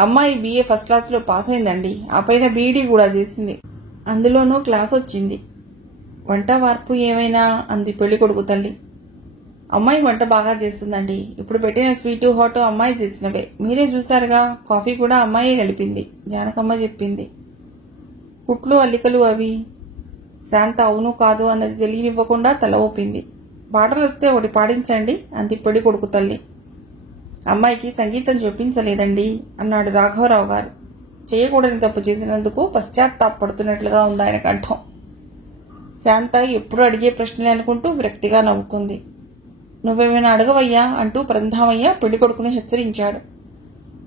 అమ్మాయి BA ఫస్ట్ క్లాస్లో పాస్ అయిందండి. ఆ పైన BEd కూడా చేసింది. అందులోనూ క్లాస్ వచ్చింది. వంట వార్పు ఏమైనా అంది పెళ్లికొడుకు తల్లి. అమ్మాయి వంట బాగా చేస్తుందండి. ఇప్పుడు పెట్టిన స్వీటు, హాటు అమ్మాయి చేసినవే. మీరే చూశారుగా, కాఫీ కూడా అమ్మాయే కలిపింది జానకమ్మ చెప్పింది. కుట్లు, అల్లికలు అవి? శాంత అవును కాదు అన్నది తెలియనివ్వకుండా తల ఊపింది. పాటలు వస్తే ఒకటి పాడించండి అంది పెళ్లి కొడుకు తల్లి. అమ్మాయికి సంగీతం చూపించలేదండి అన్నాడు రాఘవరావు గారు. చేయకూడని తప్పు చేసినందుకు పశ్చాత్తాపడుతున్నట్లుగా ఉంది ఆయన కంఠం. శాంత ఎప్పుడు అడిగే ప్రశ్నలే అనుకుంటూ విరక్తిగా నవ్వుకుంది. నువ్వేమైనా అడగవయ్యా అంటూ పరంధామయ్య పెళ్లికొడుకుని హెచ్చరించాడు.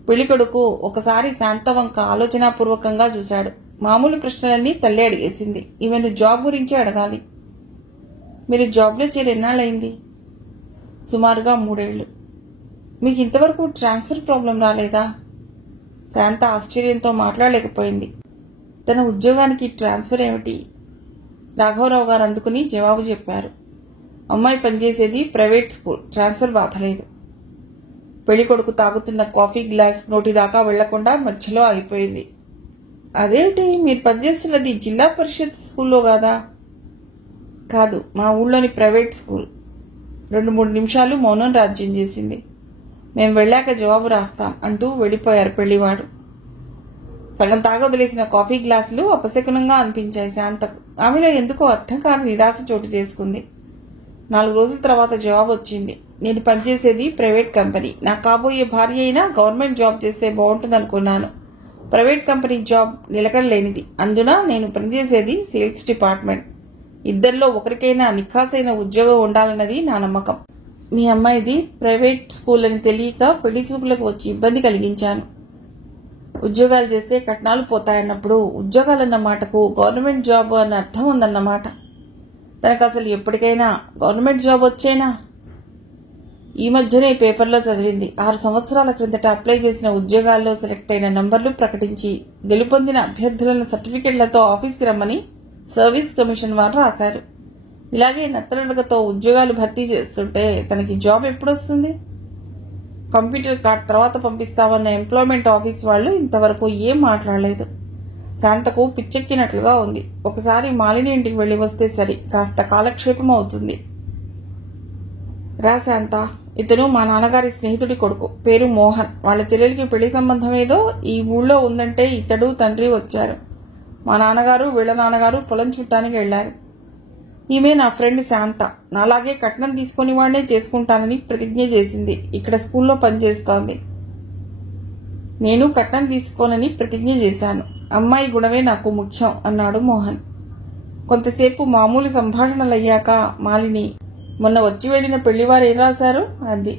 పెళ్లికొడుకు ఒకసారి శాంత వంక ఆలోచనాపూర్వకంగా చూశాడు. మామూలు ప్రశ్నలన్నీ తల్లి అడిగేసింది. ఈమెను జాబ్ గురించి అడగాలి. మీరు జాబ్లో చేరి ఎన్నాళ్ళయింది? సుమారుగా 3 ఏళ్లు. మీకు ఇంతవరకు ట్రాన్స్ఫర్ ప్రాబ్లం రాలేదా? శాంత ఆశ్చర్యంతో మాట్లాడలేకపోయింది. తన ఉద్యోగానికి ట్రాన్స్ఫర్ ఏమిటి? రాఘవరావు గారు అందుకుని జవాబు చెప్పారు. అమ్మాయి పనిచేసేది ప్రైవేట్ స్కూల్, ట్రాన్స్ఫర్ బాధలేదు. పెళ్లికొడుకు తాగుతున్న కాఫీ గ్లాస్ నోటిదాకా వెళ్లకుండా మధ్యలో ఆగిపోయింది. అదేమిటి, మీరు పనిచేస్తున్నది జిల్లా పరిషత్ స్కూల్లో కాదా? కాదు, మా ఊళ్ళోని ప్రైవేట్ స్కూల్. 2-3 నిమిషాలు మౌనం రాజ్యం చేసింది. మేం వెళ్ళాక జవాబు రాస్తాం అంటూ వెళ్ళిపోయారు పెళ్లివాడు. సగం తాగొదిలేసిన కాఫీ గ్లాసులు అపశకునంగా అనిపించాయి శాంతకు. ఆమెలో ఎందుకో అర్థం కాని నిరాశ చోటు చేసుకుంది. 4 రోజుల తర్వాత జవాబు వచ్చింది. నేను పనిచేసేది ప్రైవేట్ కంపెనీ. నా కాబోయే భార్య అయినా గవర్నమెంట్ జాబ్ చేస్తే బాగుంటుందనుకున్నాను. ప్రైవేట్ కంపెనీ జాబ్ నిలకడలేనిది. అందున నేను పనిచేసేది సేల్స్ డిపార్ట్మెంట్. ఇద్దరిలో ఒకరికైనా నిఖాసైన ఉద్యోగం ఉండాలన్నది నా నమ్మకం. మీ అమ్మాయిది ప్రైవేట్ స్కూల్ అని తెలియక పెళ్లి చూపులకు వచ్చి ఇబ్బంది కలిగించాను. ఉద్యోగాలు చేస్తే కట్నాలు పోతాయన్నప్పుడు ఉద్యోగాలన్న మాటకు గవర్నమెంట్ జాబ్ అన్న అర్థం ఉందన్నమాట. తనకు అసలు ఎప్పటికైనా గవర్నమెంట్ జాబ్ వచ్చేనా? ఈ మధ్యనే పేపర్లో చదివింది. 6 సంవత్సరాల క్రిందట అప్లై చేసిన ఉద్యోగాల్లో సెలెక్ట్ అయిన నంబర్లు ప్రకటించి గెలుపొందిన అభ్యర్థులను సర్టిఫికెట్లతో ఆఫీస్కి రమ్మని సర్వీస్ కమిషన్ వారు రాశారు. ఇలాగే నత్తనడకతో ఉద్యోగాలు భర్తీ చేస్తుంటే తనకి జాబ్ ఎప్పుడొస్తుంది? కంప్యూటర్ కార్డ్ తర్వాత పంపిస్తామన్న ఎంప్లాయ్మెంట్ ఆఫీస్ వాళ్ళు ఇంతవరకు ఏం మాట్లాడలేదు. శాంతకు పిచ్చెక్కినట్లుగా ఉంది. ఒకసారి మాలిని ఇంటికి వెళ్లి వస్తే సరి, కాస్త కాలక్షేపం అవుతుంది. రా శాంత, ఇతను మా నాన్నగారి స్నేహితుడి కొడుకు, పేరు మోహన్. వాళ్ళ చెల్లెలికి పెళ్లి సంబంధం ఏదో ఈ ఊళ్ళో ఉందంటే ఇతడు తండ్రి వచ్చారు. మా నాన్నగారు వీళ్ళ నాన్నగారు పొలం చుట్టానికి వెళ్లారు. ఈమె నా ఫ్రెండ్ శాంత. నాలాగే కట్నం తీసుకుని వాడినే చేసుకుంటానని ప్రతిజ్ఞ చేసింది. ఇక్కడ స్కూల్లో పనిచేస్తోంది. నేను కట్నం తీసుకోనని ప్రతిజ్ఞ చేశాను. అమ్మాయి గుణమే నాకు ముఖ్యం అన్నాడు మోహన్. కొంతసేపు మామూలు సంభాషణలయ్యాక మాలిని, మొన్న వచ్చి వెళ్లిన పెళ్లివారు ఏం రాశారు అంది.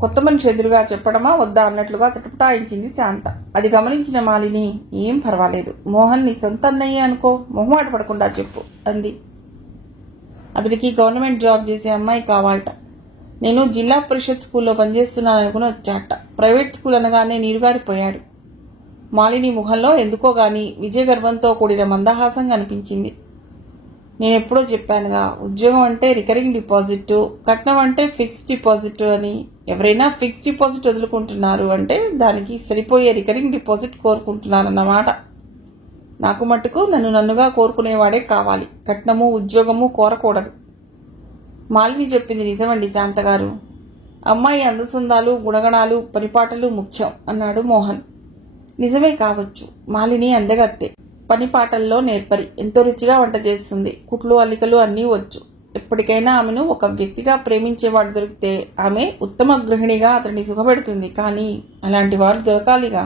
కొత్త మనిషి ఎదురుగా చెప్పడమా వద్దా అన్నట్లుగా తటపటాయించింది శాంత. అది గమనించిన మాలిని, ఏం పర్వాలేదు, మోహన్ నీ సొంత అన్నయ్య అనుకో, మొహమాట పడకుండా చెప్పు అంది. అతనికి గవర్నమెంట్ జాబ్ చేసే అమ్మాయి కావాలట. నేను జిల్లా పరిషత్ స్కూల్లో పనిచేస్తున్నాననుకుని వచ్చాట. ప్రైవేట్ స్కూల్ అనగానే నీరుగారిపోయాడు. మాలిని ముఖంలో ఎందుకో గాని విజయగర్వంతో కూడిన మందహాసం కనిపించింది. నేనెప్పుడో చెప్పానుగా, ఉద్యోగం అంటే రికరింగ్ డిపాజిట్, కట్నం అంటే ఫిక్స్డ్ డిపాజిట్ అని. ఎవరైనా ఫిక్స్డ్ డిపాజిట్ వదులుకుంటున్నారు అంటే దానికి సరిపోయే రికరింగ్ డిపాజిట్ కోరుకుంటున్నారన్నమాట. నాకు మట్టుకు నన్నుగా కోరుకునేవాడే కావాలి, కట్నము ఉద్యోగము కోరకూడదు. మాలిని చెప్పింది నిజమండి శాంతగారు. అమ్మాయి అందసందాలు, గుణగణాలు, పరిపాటలు ముఖ్యం అన్నాడు మోహన్. నిజమే కావచ్చు. మాలిని అందగత్తే, పనిపాటల్లో నేర్పరి, ఎంతో రుచిగా వంట చేస్తుంది. కుట్లు అల్లికలు అన్నీ వచ్చు. ఎప్పటికైనా ఆమెను ఒక వ్యక్తిగా ప్రేమించేవాడు దొరికితే ఆమె ఉత్తమ గృహిణిగా అతన్ని సుఖపెడుతుంది. కానీ అలాంటి వారు దొరకాలిగా.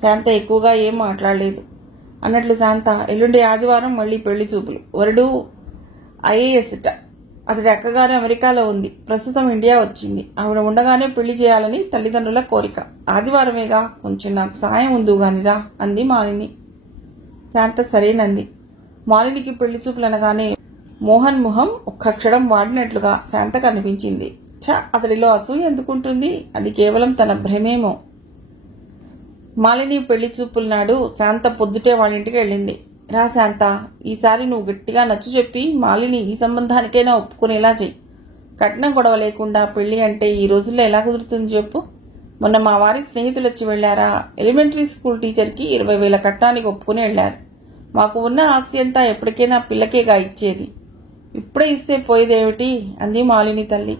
శాంత ఎక్కువగా ఏం మాట్లాడలేదు. అన్నట్లు శాంత, ఎల్లుండి ఆదివారం మళ్లీ పెళ్లి చూపులు. వరుడు ఐఏఎస్ట. అతడి అక్కగారు అమెరికాలో ఉంది. ప్రస్తుతం ఇండియా వచ్చింది. ఆవిడ ఉండగానే పెళ్లి చేయాలని తల్లిదండ్రుల కోరిక. ఆదివారమేగా, కొంచెం నాకు సాయం ఉందిగానిరా అంది మాలిని. శాంత సరేనంది. మాలినికి పెళ్లి చూపులు అనగానే మోహన్ ముఖం ఒక్క క్షణం వాడినట్లుగా శాంతకు అనిపించింది. అతడిలో అసూయ ఎందుకుంటుంది? అది కేవలం తన భ్రమేమో. మాలిని పెళ్లి చూపుల నాడు శాంత పొద్దుటే వాళ్ళింటికి వెళ్ళింది. రా శాంత, ఈసారి నువ్వు గట్టిగా నచ్చ చెప్పి మాలిని ఈ సంబంధానికైనా ఒప్పుకునేలా చెయ్యి. కట్నం గొడవ లేకుండా పెళ్లి అంటే ఈ రోజుల్లో ఎలా కుదురుతుంది చెప్పు? మొన్న మా వారి స్నేహితులు వచ్చి వెళ్లారా, ఎలిమెంటరీ స్కూల్ టీచర్కి 20,000 కట్నానికి ఒప్పుకుని వెళ్లారు. మాకు ఉన్న ఆస్తి ఎప్పటికైనా పిల్లకేగా ఇచ్చేది. ఇప్పుడే ఇస్తే పోయేదేమిటి అంది మాలిని తల్లి.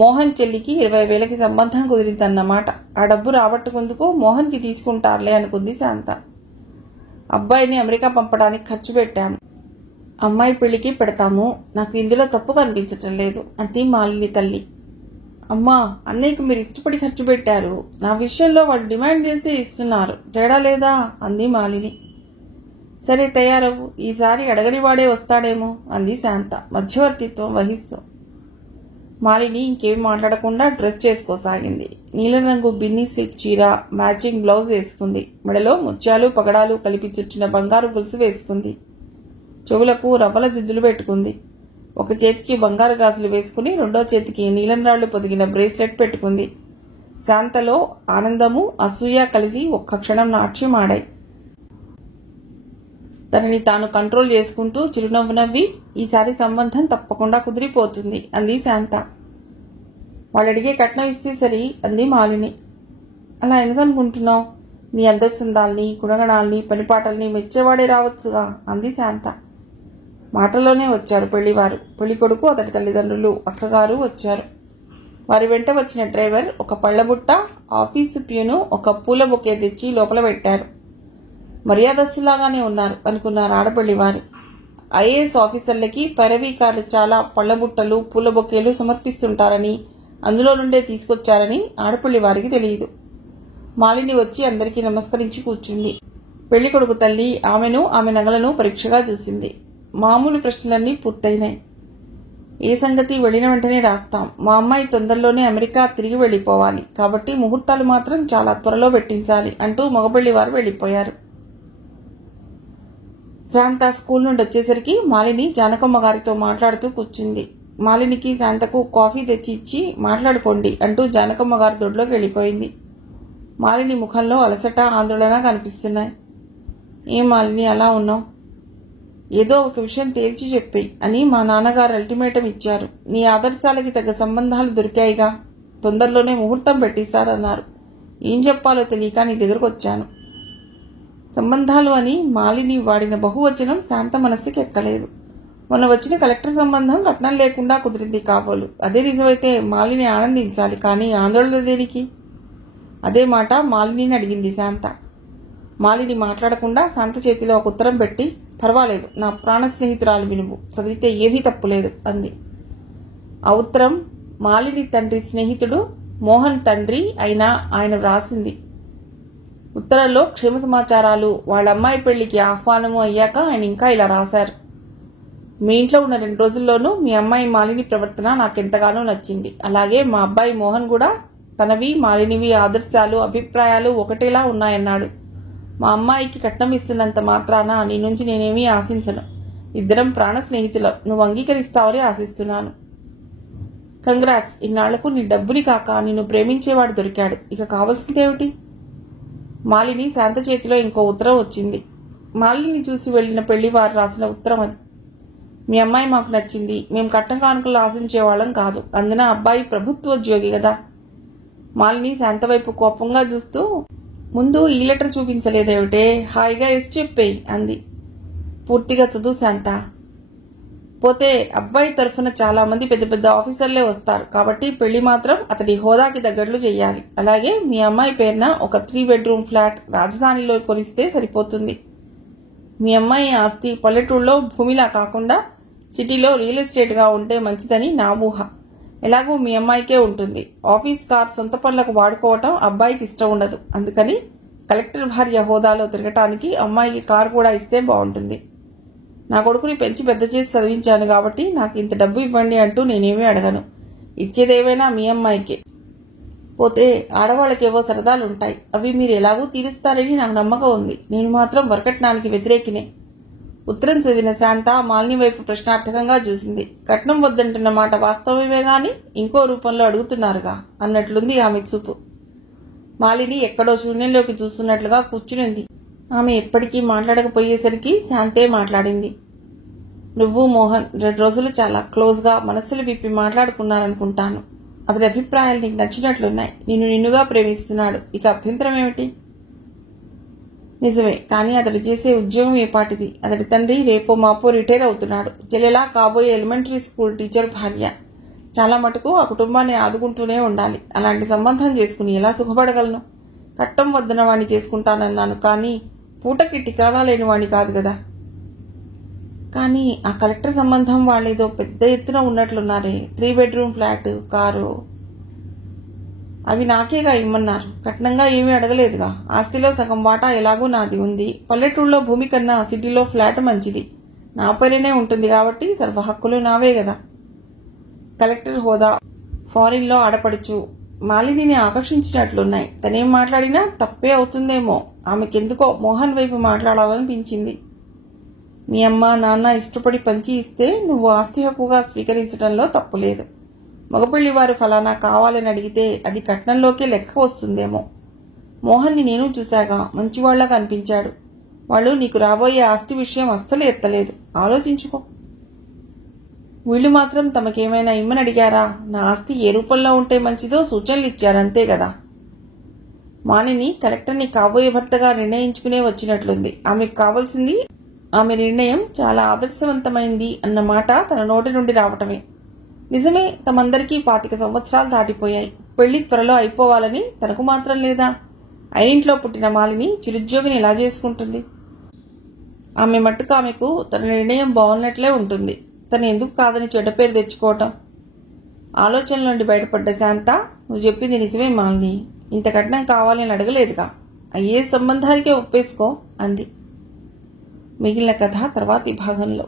మోహన్ చెల్లికి 20,000కి సంబంధం కుదిరిందన్నమాట. ఆ డబ్బు రాబట్టుకుందుకు మోహన్కి తీసుకుంటారులే అనుకుంది శాంత. అబ్బాయిని అమెరికా పంపడానికి ఖర్చు పెట్టాము, అమ్మాయి పెళ్లికి పెడతాము. నాకు ఇందులో తప్పు కనిపించటం లేదు అంది మాలిని తల్లి. అమ్మా, అన్నయ్యకు మీరు ఇష్టపడి ఖర్చు పెట్టారు. నా విషయంలో వాళ్ళు డిమాండ్ చేస్తే ఇస్తున్నారు. తేడా లేదా అంది మాలిని. సరే తయారవు, ఈసారి అడగనివాడే వస్తాడేమో అంది శాంత మధ్యవర్తిత్వం వహిస్తూ. మాలిని ఇంకేం మాట్లాడకుండా డ్రెస్ చేసుకోసాగింది. నీలరంగు బిన్నీ సిల్క్ చీర, మ్యాచింగ్ బ్లౌజ్ వేసుకుంది. మెడలో ముత్యాలు పగడాలు కలిపి చుట్టిన బంగారు గొలుసు వేసుకుంది. చెవులకు రవ్వల దిద్దులు పెట్టుకుంది. ఒక చేతికి బంగారు గాజులు వేసుకుని రెండో చేతికి నీలం రాళ్లు పొదిగిన బ్రేస్లెట్ పెట్టుకుంది. శాంతలో ఆనందము అసూయ కలిసి ఒక్క క్షణం నాట్యం ఆడాయి. తనని తాను కంట్రోల్ చేసుకుంటూ చిరునవ్వు నవ్వి, ఈసారి సంబంధం తప్పకుండా కుదిరిపోతుంది అంది శాంత. వాళ్ళు అడిగే కట్నం ఇస్తే సరి అంది మాలిని. అలా ఎందుకనుకుంటున్నావు? నీ అందచందాల్ని, గుణగణాల్ని, పనిపాటల్ని మెచ్చేవాడే రావచ్చుగా అంది శాంత. మాటల్లోనే వచ్చారు పెళ్లివారు. పెళ్లి కొడుకు, అతడి తల్లిదండ్రులు, అక్కగారు వచ్చారు. వారి వెంట వచ్చిన డ్రైవర్ ఒక పళ్లబుట్ట, ఆఫీసు ప్యూను ఒక పూల బొకే తెచ్చి లోపల పెట్టారు. మర్యాదస్తులాగానే ఉన్నారు అనుకున్నారు ఆడపల్లివారు. ఐఏఎస్ ఆఫీసర్లకి పైరవీకారులు చాలా పళ్లబుట్టలు, పూల బొకేలు సమర్పిస్తుంటారని, అందులో నుండే తీసుకొచ్చారని ఆడపల్లి వారికి తెలియదు. మాలిని వచ్చి అందరికీ నమస్కరించి కూర్చుంది. పెళ్లి కొడుకు తల్లి ఆమెను, ఆమె నగలను పరీక్షగా చూసింది. మామూలు ప్రశ్నలన్నీ పూర్తయినాయి. ఏ సంగతి వెళ్లిన వెంటనే రాస్తాం. మా అమ్మాయి తొందరలోనే అమెరికా తిరిగి వెళ్లిపోవాలి, కాబట్టి ముహూర్తాలు మాత్రం చాలా త్వరలో పెట్టించాలి అంటూ మగపెళ్లి వారు వెళ్లిపోయారు. శాంత స్కూల్ నుండి వచ్చేసరికి మాలిని జానకమ్మ గారితో మాట్లాడుతూ కూర్చుంది. మాలినికి శాంతకు కాఫీ తెచ్చి ఇచ్చి మాట్లాడుకోండి అంటూ జానకమ్మ గారి దొడ్లోకి వెళ్లిపోయింది. మాలిని ముఖంలో అలసట, ఆందోళన కనిపిస్తున్నాయి. ఏం మాలిని అలా ఉన్నావు? ఏదో ఒక విషయం తేల్చి చెప్పేయి అని మా నాన్నగారు అల్టిమేటం ఇచ్చారు. నీ ఆదర్శాలకి తగ్గ సంబంధాలు దొరికాయిగా, తొందరలోనే ముహూర్తం పెట్టిస్తారన్నారు. ఏం చెప్పాలో తెలియక నీ దగ్గరకు వచ్చాను. సంబంధాలు అని మాలిని వాడిన బహువచనం శాంత మనస్సుకి ఎక్కలేదు. మొన్న వచ్చిన కలెక్టర్ సంబంధం కట్నం లేకుండా కుదిరింది కాబోలు. అదే నిజమైతే మాలిని ఆనందించాలి, కానీ ఆందోళన దేనికి? అదే మాట మాలిని అడిగింది శాంత. మాలిని మాట్లాడకుండా శాంత చేతిలో ఒక ఉత్తరం పెట్టి, పర్వాలేదు, నా ప్రాణ స్నేహితురాలు వినువు, చదివితే ఏమీ తప్పులేదు అంది. ఆ ఉత్తరం మాలిని తండ్రి స్నేహితుడు మోహన్ తండ్రి అయినా ఆయన వ్రాసింది. ఉత్తరంలో క్షేమ సమాచారాలు, వాళ్ళ అమ్మాయి పెళ్లికి ఆహ్వానము అయ్యాక ఆయన ఇంకా ఇలా రాశారు. మీ ఇంట్లో ఉన్న 2 రోజుల్లోనూ మీ అమ్మాయి మాలిని ప్రవర్తన నాకెంతగానో నచ్చింది. అలాగే మా అబ్బాయి మోహన్ కూడా తనవి మాలినివి ఆదర్శాలు, అభిప్రాయాలు ఒకటేలా ఉన్నాయన్నాడు. మా అమ్మాయికి కట్నం ఇస్తున్నంత మాత్రాన నీ నుంచి నేనేమీ ఆశించను. ఇద్దరం ప్రాణ స్నేహితులం. నువ్వు అంగీకరిస్తావని ఆశిస్తున్నాను. కంగ్రాట్స్. ఇన్నాళ్లకు నీ డబ్బుని కాక నిన్ను ప్రేమించేవాడు దొరికాడు. ఇక కావాల్సిందేమిటి? మాలిని శాంత చేతిలో ఇంకో ఉత్తరం వచ్చింది. మాలిని చూసి వెళ్లిన పెళ్లివారు రాసిన ఉత్తరం అది. మీ అమ్మాయి మాకు నచ్చింది. మేం కట్నం కానుకలు ఆశించేవాళ్ళం కాదు. అందున అబ్బాయి ప్రభుత్వోద్యోగి కదా. మాలిని శాంత వైపు కోపంగా చూస్తూ, ముందు ఈ లెటర్ చూపించలేదేమిటే, హాయిగా ఎస్ చెప్పేయి అంది. పూర్తిగా చదువు శాంత. పోతే అబ్బాయి తరఫున చాలా మంది పెద్ద పెద్ద ఆఫీసర్లే వస్తారు, కాబట్టి పెళ్లి మాత్రం అతడి హోదాకి తగ్గట్లు చెయ్యాలి. అలాగే మీ అమ్మాయి పేరున ఒక 3 బెడ్రూమ్ ఫ్లాట్ రాజధానిలో కొనిస్తే సరిపోతుంది. మీ అమ్మాయి ఆస్తి పల్లెటూళ్ళలో భూమిలా కాకుండా సిటీలో రియల్ ఎస్టేట్గా ఉంటే మంచిదని నా ఊహ. ఎలాగూ మీ అమ్మాయికే ఉంటుంది. ఆఫీస్ కార్ సొంత పనులకు వాడుకోవటం అబ్బాయికి ఇష్టం ఉండదు. అందుకని కలెక్టర్ భార్య హోదాలో తిరగటానికి అమ్మాయికి కారు కూడా ఇస్తే బాగుంటుంది. నా కొడుకుని పెంచి పెద్ద చేసి చదివించాను కాబట్టి నాకు ఇంత డబ్బు ఇవ్వండి అంటూ నేనేమీ అడగను. ఇచ్చేదేవైనా మీ అమ్మాయికే. పోతే ఆడవాళ్ళకేవో సరదాలుంటాయి. అవి మీరు ఎలాగూ తీరుస్తారని నాకు నమ్మకం ఉంది. నేను మాత్రం వరకట్నానికి వ్యతిరేకినే. ఉత్తరం చదివిన శాంత మాలిని వైపు ప్రశ్నార్థకంగా చూసింది. కట్నం వద్దంటున్న మాట వాస్తవమే గాని ఇంకో రూపంలో అడుగుతున్నారుగా అన్నట్లుంది ఆమె చూపు. మాలిని ఎక్కడో శూన్యంలోకి చూస్తున్నట్లుగా కూర్చునింది. ఆమె ఎప్పటికీ మాట్లాడకపోయేసరికి శాంతే మాట్లాడింది. నువ్వు మోహన్ 2 రోజులు చాలా క్లోజ్గా మనస్సులు విప్పి మాట్లాడుకున్నారనుకుంటాను. అతడి అభిప్రాయాలు నీకు నచ్చినట్లున్నాయి. నిన్నుగా ప్రేమిస్తున్నాడు. ఇక అభ్యంతరం ఏమిటి? నిజమే, కానీ అతడు చేసే ఉద్యోగం ఏపాటిది? అతడి తండ్రి రేపో మాపో రిటైర్ అవుతున్నాడు. చెల్లెలా కాబోయే ఎలిమెంటరీ స్కూల్ టీచర్ భార్య. చాలా మటుకు ఆ కుటుంబాన్ని ఆదుకుంటూనే ఉండాలి. అలాంటి సంబంధం చేసుకుని ఎలా సుఖపడగలను? కట్టం వద్దన వాణ్ణి చేసుకుంటానన్నాను, కానీ పూటకి టికానా లేని వాణ్ణి కాదు కదా. కానీ ఆ కలెక్టర్ సంబంధం వాళ్ళేదో పెద్ద ఎత్తున ఉన్నట్లున్నారే. 3 బెడ్రూమ్ ఫ్లాట్, కారు. అవి నాకేగా ఇమ్మన్నారు. కట్నంగా ఏమీ అడగలేదుగా. ఆస్తిలో సగం వాటా ఎలాగూ నాది ఉంది. పల్లెటూళ్ళలో భూమి కన్నా సిటీలో ఫ్లాట్ మంచిది. నా పేరునే ఉంటుంది కాబట్టి సర్వ హక్కులు నావే గదా. కలెక్టర్ హోదా, ఫారిన్లో ఆడపడుచు. మాలినిని ఆకర్షించినట్లున్నాయి. తనేం మాట్లాడినా తప్పే అవుతుందేమో. ఆమెకెందుకో మోహన్ వైపు మాట్లాడాలనిపించింది. మీ అమ్మ నాన్న ఇష్టపడి పంచి ఇస్తే నువ్వు ఆస్తి హక్కుగా స్వీకరించడంలో తప్పులేదు. మగపిల్లి వారు ఫలానా కావాలని అడిగితే అది కట్నంలోకే లెక్క వస్తుందేమో. మోహన్ని నేను చూశాగా, మంచివాళ్లాగా అనిపించాడు. వాళ్ళు నీకు రాబోయే ఆస్తి విషయం అస్సలు ఎత్తలేదు. ఆలోచించుకో. వీళ్ళు మాత్రం తమకేమైనా ఇమ్మని అడిగారా? నా ఆస్తి ఏ రూపంలో ఉంటే మంచిదో సూచనలు ఇచ్చారంతే కదా. మాలిని కలెక్టర్ని కాబోయే భర్తగా నిర్ణయించుకునే వచ్చినట్లుంది. ఆమెకు కావాల్సింది ఆమె నిర్ణయం చాలా ఆదర్శవంతమైంది అన్న మాట తన నోటి నుండి రావటమే. నిజమే, తమందరికీ 25 సంవత్సరాలు దాటిపోయాయి. పెళ్లి త్వరలో అయిపోవాలని తనకు మాత్రం లేదా? ఐరింట్లో పుట్టిన మాలిని చిరుద్యోగిని ఎలా చేసుకుంటుంది? ఆమె మట్టుకు ఆమెకు తన నిర్ణయం బాగున్నట్లే ఉంటుంది. తను ఎందుకు కాదని చెడ్డ పేరు తెచ్చుకోవటం? ఆలోచనల నుండి బయటపడ్డ శాంత, నువ్వు చెప్పింది నిజమే మాలిని. ఇంత కట్నం కావాలని అడగలేదుగా. అయ్యే సంబంధానికే ఒప్పేసుకో అంది. మిగిలిన కథ తర్వాతి భాగంలో.